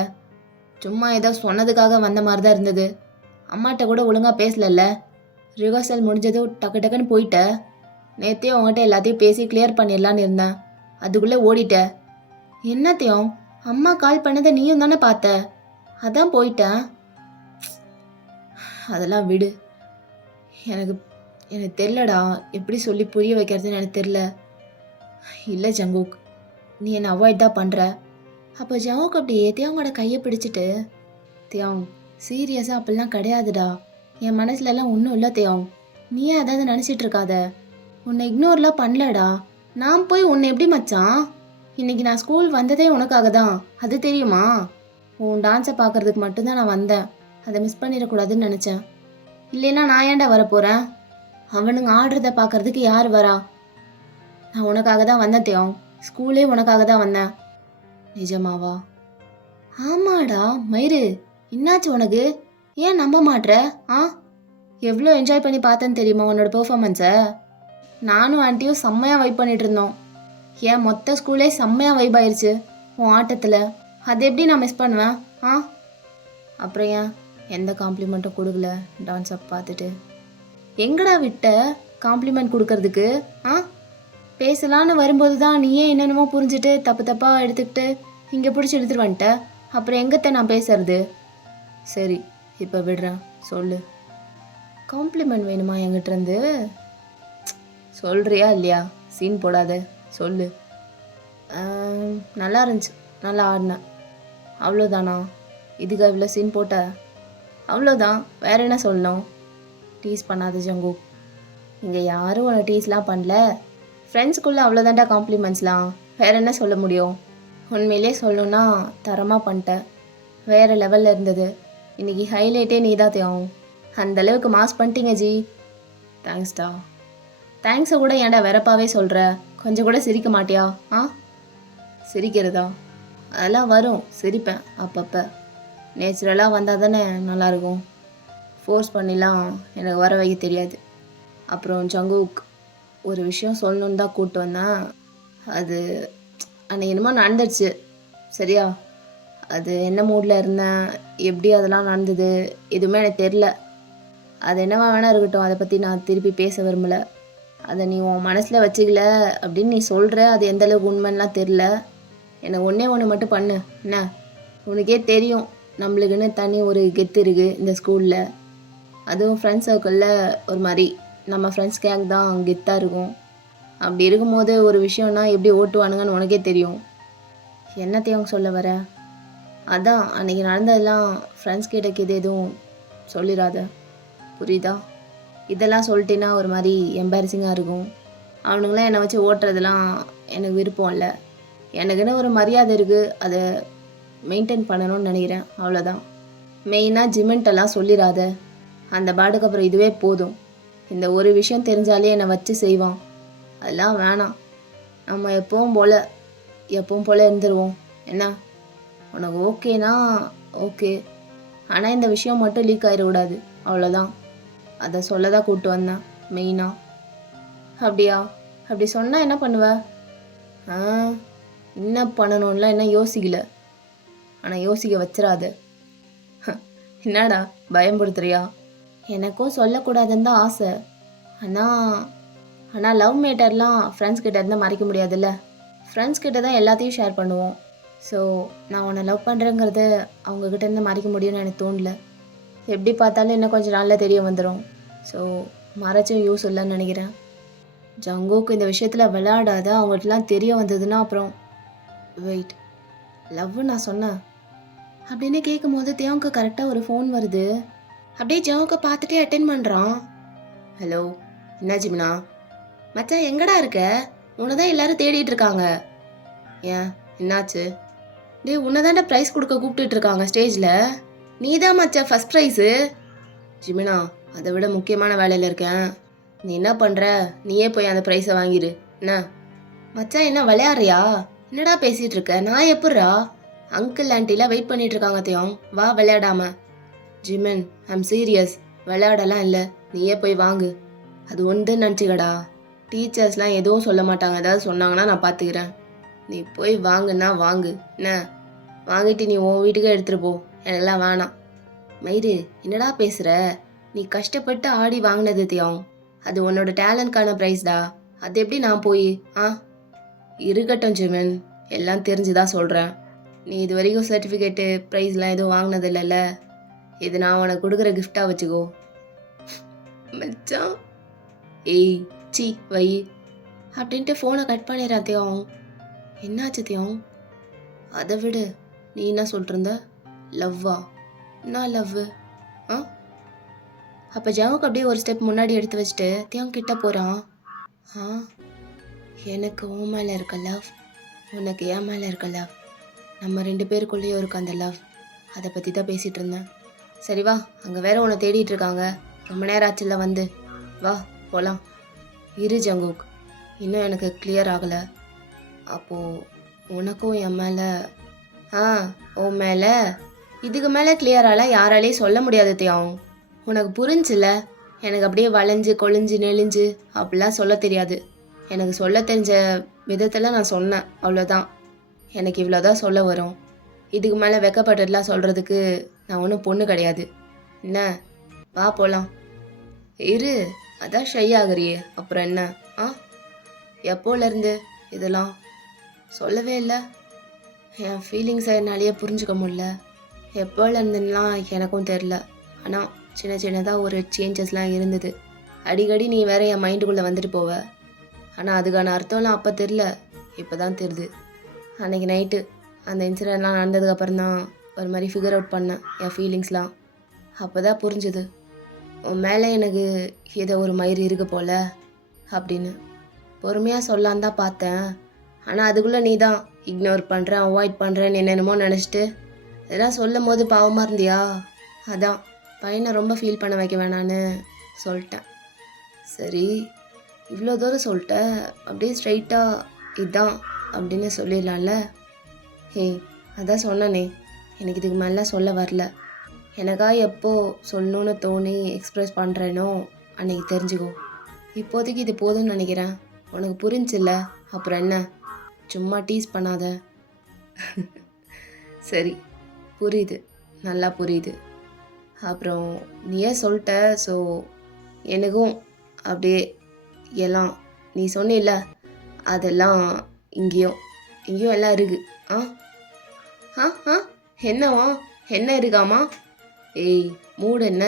சும்மா ஏதோ சொன்னதுக்காக வந்த மாதிரி தான் இருந்தது. அம்மாட்ட கூட ஒழுங்காக பேசலல்ல. ரிஹர்சல் முடிஞ்சதும் டக்கு டக்குன்னு போயிட்ட. நேற்றையும் உங்கள்கிட்ட எல்லாத்தையும் பேசி கிளியர் பண்ணிடலான்னு இருந்தேன், அதுக்குள்ளே ஓடிட்ட. என்னத்தையும் அம்மா கால் பண்ணதை நீயும் தானே பார்த்த, அதான் போயிட்டேன். அதெல்லாம் விடு. எனக்கு தெரிலடா, எப்படி சொல்லி புரிய வைக்கிறதுன்னு எனக்கு தெரில. இல்லை ஜங்குக், நீ என்னை அவாய்ட் தான் பண்ணுற. அப்போ ஜங்குக் அப்படியே தியாங்கோட கையை பிடிச்சிட்டு, தியாங் சீரியஸாக அப்படிலாம் கிடையாதுடா, என் மனசுலலாம் ஒன்றும் இல்லை தியாங், நீயே அதாவது நினச்சிட்டு இருக்காத. உன்னை இக்னோர்லாம் பண்ணலடா. நான் போய் உன்னை எப்படி மச்சான்? இன்னைக்கு நான் ஸ்கூல் வந்ததே உனக்காக தான், அது தெரியுமா? உன் டான்ஸை பார்க்கறதுக்கு மட்டும்தான் நான் வந்தேன், அதை மிஸ் பண்ணிடக்கூடாதுன்னு நினச்சேன். இல்லைன்னா நான் ஏன்டா வரப்போகிறேன்? அவனுங்க ஆடுறத பார்க்கறதுக்கு யார் வரா? நான் உனக்காக தான் வந்தேன் தியாங், ஸ்கூலே உனக்காக தான் வந்தேன். நிஜமாவா? ஆமாடா மயிறு, என்னாச்சு உனக்கு? ஏன் நம்ப மாட்ற? எவ்வளோ என்ஜாய் பண்ணி பார்த்தேன்னு தெரியுமா உன்னோட பெர்ஃபார்மன்ஸை? நானும் ஆண்டியும் செம்மையாக வைப் பண்ணிட்டு இருந்தோம். ஏன் மொத்த ஸ்கூலே செம்மையாக வைப் ஆயிடுச்சு உன் ஆட்டத்தில். அதை எப்படி நான் மிஸ் பண்ணுவேன்? அப்புறம் ஏன் எந்த காம்ப்ளிமெண்ட்டும் கொடுக்கல டான்ஸை பார்த்துட்டு? எங்கடா விட்ட காம்ப்ளிமெண்ட் கொடுக்கறதுக்கு? பேசலான்னு வரும்போது தான் நீயே என்னென்னமோ புரிஞ்சுட்டு தப்பு தப்பாக எடுத்துக்கிட்டு இங்கே பிடிச்சி எடுத்துட்டு வந்துட்ட. அப்புறம் எங்கத்த நான் பேசுறது? சரி இப்போ விடுறேன், சொல்லு. காம்ப்ளிமெண்ட் வேணுமா என்கிட்டருந்து? சொல்கிறியா இல்லையா? சீன் போடாத, சொல்லு. நல்லா இருந்துச்சு, நல்லா ஆடினேன், அவ்வளோதானா? இதுக்கு இவ்வளோ சீன் போட்ட? அவ்வளோதான், வேற என்ன சொல்லணும்? டீஸ் பண்ணாத ஜங்கு, இங்கே யாரும் உன்னை டீஸ்லாம் பண்ணல. ஃப்ரெண்ட்ஸுக்குள்ளே அவ்வளோதான்டா காம்ப்ளிமெண்ட்ஸ்லாம், வேற என்ன சொல்ல முடியும்? உண்மையிலே சொல்லணுன்னா தரமாக பண்ணிட்டேன், வேறு லெவலில் இருந்தது. இன்றைக்கி ஹைலைட்டே நீ தான் தேவும், அந்தளவுக்கு மாஸ் பண்ணிட்டீங்க ஜி. தேங்க்ஸ்டா. தேங்க்ஸை கூட ஏன்டா வெறப்பாவே சொல்கிற? கொஞ்சம் கூட சிரிக்க மாட்டியா? சிரிக்கிறதா? அதெல்லாம் வரும், சிரிப்பேன் அப்பப்போ. நேச்சுரலாக வந்தால் தானே நல்லாயிருக்கும், ஃபோர்ஸ் பண்ணிலாம் எனக்கு வர வைக்க தெரியாது. அப்புறம் ஜங்குக், ஒரு விஷயம் சொல்லணுன்னு தான் கூப்பிட்டு வந்தேன். அது அன்னைக்கு என்னமோ நடந்துடுச்சு சரியா? அது என்ன மூடில் இருந்தேன், எப்படி அதெல்லாம் நடந்தது எதுவுமே எனக்கு தெரில. அது என்னவா வேணா இருக்கட்டும், அதை பற்றி நான் திருப்பி பேச விரும்பலை. அதை நீ உன் மனசில் வச்சுக்கல அப்படின்னு நீ சொல்கிற, அது எந்த அளவுக்கு உண்மைன்னுலாம் தெரில. எனக்கு ஒன்றே ஒன்று மட்டும் பண்ணு என்ன, உனக்கே தெரியும் நம்மளுக்குன்னு தனி ஒரு கெத்து இருக்குது இந்த ஸ்கூலில். அதுவும் ஃப்ரெண்ட்ஸ் சர்க்கிளில் ஒரு மாதிரி நம்ம ஃப்ரெண்ட்ஸ் கேங் தான் கெத்தாக இருக்கும். அப்படி இருக்கும்போது ஒரு விஷயம்னா எப்படி ஓட்டுவானுங்கன்னு உனக்கே தெரியும். என்னத்தையும் சொல்ல வர? அதான் அன்றைக்கி நடந்ததெல்லாம் ஃப்ரெண்ட்ஸ் கிட்ட எதுவும் சொல்லிடாத, புரியுதா? இதெல்லாம் சொல்லிட்டேன்னா ஒரு மாதிரி எம்பாரசிங்காக இருக்கும். அவனுங்களாம் என்னை வச்சு ஓட்டுறதுலாம் எனக்கு விருப்பம் இல்லை. எனக்குன்னு ஒரு மரியாதை இருக்குது, அதை மெயின்டைன் பண்ணணும்னு நினைக்கிறேன், அவ்வளோதான். மெயினாக ஜிமெண்ட்டெல்லாம் சொல்லிடாத, அந்த பாட்டுக்கு அப்புறம் இதுவே போதும். இந்த ஒரு விஷயம் தெரிஞ்சாலே என்னை வச்சு செய்வான், அதெல்லாம் வேணாம். நம்ம எப்பவும் போல் இருந்துருவோம் என்ன? உனக்கு ஓகேனா ஓகே, ஆனால் இந்த விஷயம் மட்டும் லீக் ஆகிடக்கூடாது, அவ்வளோதான். அதை சொல்ல தான் கூப்பிட்டு வந்தேன் மெயினாக. அப்படியா? அப்படி சொன்னால் என்ன பண்ணுவ? என்ன பண்ணணும்லாம் என்ன யோசிக்கல, ஆனால் யோசிக்க வச்சிடாத. என்னடா பயன்படுத்துறியா? எனக்கும் சொல்லக்கூடாதுன்னு தான் ஆசை, ஆனால் லவ் மேட்டர்லாம் ஃப்ரெண்ட்ஸ் கிட்ட இருந்தால் மறைக்க முடியாதுல்ல. ஃப்ரெண்ட்ஸ் கிட்ட தான் எல்லாத்தையும் ஷேர் பண்ணுவோம். ஸோ நான் உன்னை லவ் பண்ணுறேங்கிறத அவங்கக்கிட்ட இருந்து மறைக்க முடியும்னு எனக்கு தோணல. எப்படி பார்த்தாலும் இன்னும் கொஞ்சம் நாளில் தெரிய வந்துடும். ஸோ மறைச்சும் யூஸ் இல்லைன்னு நினைக்கிறேன். ஜங்குக்கு இந்த விஷயத்தில் விளையாடாத, அவங்கள்ட்டலாம் தெரிய வந்ததுன்னா அப்புறம். வெயிட், லவ் நான் சொன்னேன் அப்படின்னு கேட்கும் போது தேவங்க கரெக்டாக ஒரு ஃபோன் வருது. அப்படியே ஜங்குக்கு பார்த்துட்டே அட்டென்ட் பண்ணுறான். ஹலோ, என்ன ஜிம்னா? மச்சான் எங்கடா இருக்க? உன்னை தான் எல்லாரும் தேடிட்டு இருக்காங்க. ஏன் என்னாச்சு? டே, உன்னை தாண்டா ப்ரைஸ் கொடுக்க கூப்பிட்டுட்டு இருக்காங்க ஸ்டேஜில். நீ தான் மச்சான் ஃபஸ்ட் ப்ரைஸு. ஜிமினா, அதை விட முக்கியமான வேலையில் இருக்கேன். நீ என்ன பண்ணுற? நீயே போய் அந்த ப்ரைஸை வாங்கிடு என்ன? மச்சான் என்ன விளையாடுறியா? என்னடா பேசிகிட்டு இருக்க? நான் எப்பட்றா? அங்கிள் ஆண்டிலாம் வெயிட் பண்ணிட்டு இருக்காங்க தேவம், வா விளையாடாம. ஜிமின், ஐம் சீரியஸ், விளையாடலாம் இல்லை, நீயே போய் வாங்கு. அது ஒன்றுன்னு நினச்சிக்கடா, டீச்சர்ஸ்லாம் எதுவும் சொல்ல மாட்டாங்க, ஏதாவது சொன்னாங்கன்னா நான் பார்த்துக்கிறேன். நீ போய் வாங்குன்னா வாங்கு என்ன? வாங்கிட்டு நீ உன் வீட்டுக்கு எடுத்துகிட்டு போ, எனக்கெல்லாம் வேணாம். மயிறு, என்னடா பேசுகிற? நீ கஷ்டப்பட்டு ஆடி வாங்கினது தியாம், அது உன்னோட டேலண்ட்கான ப்ரைஸ்டா. அது எப்படி நான் போய் இருக்கட்டும் ஜிமன், எல்லாம் தெரிஞ்சுதான் சொல்கிறேன். நீ இது வரைக்கும் சர்டிஃபிகேட்டு ப்ரைஸ்லாம் எதுவும் வாங்கினது இல்லைல்ல, இது நான் உனக்கு கொடுக்குற கிஃப்டாக வச்சுக்கோ. மச்சான், ஏய் சி வை அப்படின்ட்டு ஃபோனை கட் பண்ணிடுறா தியாம். என்னாச்சு தியாம்? அதை விடு, நீ என்ன சொல்லிருந்த? லவ்வா? என்ன லவ்வு? அப்போ ஜாவுக்கு அப்படியே ஒரு ஸ்டெப் முன்னாடி எடுத்து வச்சுட்டு தியாம் கிட்ட போகிறான். எனக்கு உன் மேலே இருக்க லவ், உனக்கு என் மேலே இருக்க லவ், நம்ம 2 பேருக்குள்ளேயும் இருக்க அந்த லவ், அதை பற்றி தான் பேசிகிட்டு இருந்தேன். சரி வா, அங்கே வேற உன்னை தேடிட்டு இருக்காங்க, ரொம்ப நேரம் ஆச்சுல்ல, வந்து வா போகலாம். இரு ஜங்குக், இன்னும் எனக்கு கிளியர் ஆகலை. அப்போது உனக்கும் என் மேலே உன் மேலே இதுக்கு மேலே கிளியரால யாராலையும் சொல்ல முடியாது தியாம். உனக்கு புரிஞ்சில்ல? எனக்கு அப்படியே வளைஞ்சு கொழிஞ்சு நெளிஞ்சு அப்படிலாம் சொல்ல தெரியாது. எனக்கு சொல்ல தெரிஞ்ச விதத்தில் நான் சொன்னேன், அவ்வளோதான். எனக்கு இவ்வளோதான் சொல்ல வரும். இதுக்கு மேலே வெக்கப்பட்டுலாம் சொல்கிறதுக்கு நான் ஒன்றும் பொண்ணு கிடையாது என்ன? வா போகலாம். இரு, அதான் ஷை ஆகுறியே, அப்புறம் என்ன? எப்போலேருந்து இதெல்லாம் சொல்லவே இல்லை? என் ஃபீலிங்ஸை என்னாலேயே புரிஞ்சுக்க முடியல. எப்போலேருந்துலாம் எனக்கும் தெரில, ஆனால் சின்ன சின்னதாக ஒரு சேஞ்சஸ்லாம் இருந்தது. அடிக்கடி நீ வேற என் மைண்டுக்குள்ளே வந்துட்டு போவ, ஆனால் அதுக்கான அர்த்தம்லாம் அப்போ தெரில, இப்போ தான் தெரியுது. அன்றைக்கி நைட்டு அந்த இன்சிடெண்ட்லாம் நடந்ததுக்கப்புறம் தான் ஒரு மாதிரி ஃபிகர் அவுட் பண்ணேன் என் ஃபீலிங்ஸ்லாம். அப்போ தான் புரிஞ்சுது, உன் மேலே எனக்கு ஏதோ ஒரு மயிறு இருக்கு போல அப்படின்னு. பொறுமையாக சொல்லான்னு தான் பார்த்தேன், ஆனால் அதுக்குள்ளே நீ தான் இக்னோர் பண்ணுறேன், அவாய்ட் பண்ணுறேன்னு என்னென்னமோ நினச்சிட்டு இதெல்லாம் சொல்லும் போது பாவமாக இருந்தியா? அதான் பையனை ரொம்ப ஃபீல் பண்ண வைக்க வேணான்னு சொல்லிட்டேன். சரி, இவ்வளோ தூரம் சொல்லிட்ட, அப்படியே ஸ்ட்ரைட்டாக இதுதான் அப்படின்னு சொல்லிடலாம்ல. அதான் சொன்னனே, எனக்கு இதுக்கு மேலே சொல்ல வரல. எனக்கா எப்போ சொல்லணுன்னு தோணி எக்ஸ்ப்ரெஸ் பண்ணுறேனோ அன்றைக்கி தெரிஞ்சுக்கோ. இப்போதைக்கு இது போதும்னு நினைக்கிறேன். உனக்கு புரிஞ்சில்ல, அப்புறம் என்ன? சும்மா டீஸ் பண்ணாத. சரி, புரியுது, நல்லா புரியுது. அப்புறம் நீயே சொல்லிட்ட. ஸோ எனக்கும் அப்படியே எல்லாம் நீ சொன்னில்ல அதெல்லாம் இங்கேயும் இங்கேயும் எல்லாம் இருக்கு. ஆ ஆ ஆ என்னவா என்ன இருக்காமா? ஏய் மூடு என்ன?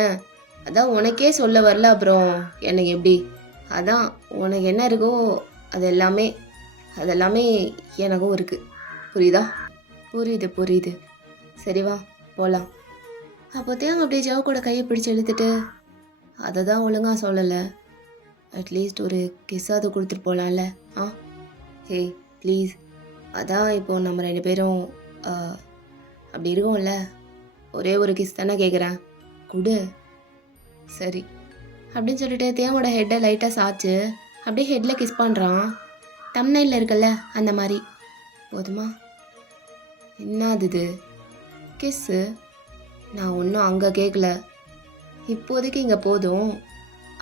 அதான் உனக்கே சொல்ல வரல, அப்புறம் எனக்கு எப்படி? அதான் உனக்கு என்ன இருக்கோ அது எல்லாமே எனக்கும் இருக்கு. புரியுதா? புரியுது புரியுது. சரி வா போகலாம். அப்போத்தையும் அப்படியே ஜவ கூட கையை பிடிச்சு இழுத்துட்டு, அதை தான் ஒழுங்காக சொல்லலை, அட்லீஸ்ட் ஒரு கிஸ்ஸாவது கொடுத்துட்டு போகலாம்ல. ஆ ஹே ப்ளீஸ். அதான் இப்போ நம்ம 2 பேரும் அப்படி இருக்கோம்ல, ஒரே ஒரு கிஸ் தானே கேட்குறேன், குடு. சரி அப்படின்னு சொல்லிட்டு தேவோட ஹெட்டை லைட்டாக சாய்ச்சு அப்படியே ஹெட்டில் கிஸ் பண்ணுறான். தம்னையில் இருக்குல்ல அந்த மாதிரி. போதுமா? என்னது இது? கிஸ்ஸு? நான் ஒன்றும் அங்கே கேட்கல, இப்போதைக்கு இங்கே போதும்,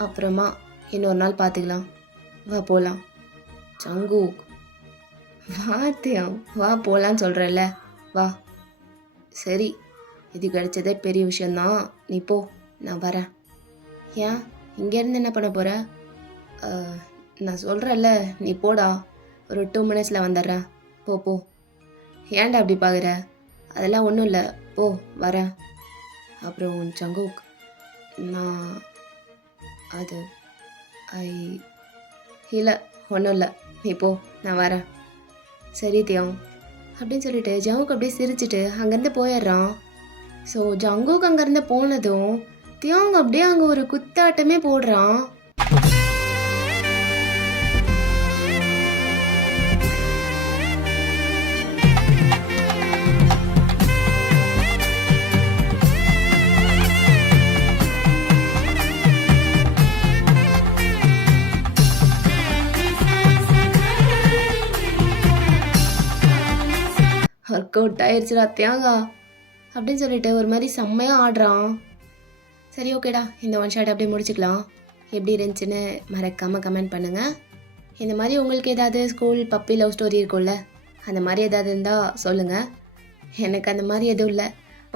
அப்புறமா இன்னொரு நாள் பார்த்துக்கலாம். வா போகலாம். சங்கு வா தியாம், வா போகலான்னு சொல்கிறல்ல, வா. சரி இது கிடைச்சதே பெரிய விஷயந்தான், நீ போ, நான் வரேன். ஏன் இங்கேருந்து என்ன பண்ண போகிற? நான் சொல்கிறேன்ல, நீ போடா, ஒரு 2 மினிட்ஸில் வந்துடுறேன், போ போ. ஏன்டா அப்படி பார்க்குற? அதெல்லாம் ஒன்றும் இல்லை, போ வரேன். அப்புறம் சங்குக், நான் அது இல்லை ஒன்றும் இல்லை, நீ போ, நான் வரேன். சரி தியாங் அப்படின்னு சொல்லிட்டு ஜங்குக் அப்படியே சிரிச்சிட்டு அங்கேருந்து போயிடுறான். ஸோ ஜங்குக் அங்கேருந்து போனதும் தியாங் அப்படியே அங்கே ஒரு குத்தாட்டமே போடுறான். ஒர்க் அவுட் ஆயிடுச்சுடா தியாகா அப்படின்னு சொல்லிட்டு ஒரு மாதிரி செம்மையாக ஆடுறான். சரி ஓகேடா, இந்த ஒன் ஷாட் அப்படியே முடிச்சுக்கலாம். எப்படி இருந்துச்சுன்னு மறக்காமல் கமெண்ட் பண்ணுங்கள். இந்த மாதிரி உங்களுக்கு ஏதாவது ஸ்கூல் பப்பி லவ் ஸ்டோரி இருக்கும்ல, அந்த மாதிரி ஏதாவது இருந்தால் சொல்லுங்கள். எனக்கு அந்த மாதிரி எதுவும் இல்லை,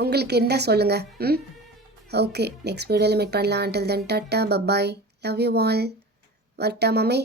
உங்களுக்கு இருந்தால் சொல்லுங்கள். ஓகே, நெக்ஸ்ட் வீடியோவில் மீட் பண்ணலாம். until then tata bye bye, love you all. வரட்டா மாமே?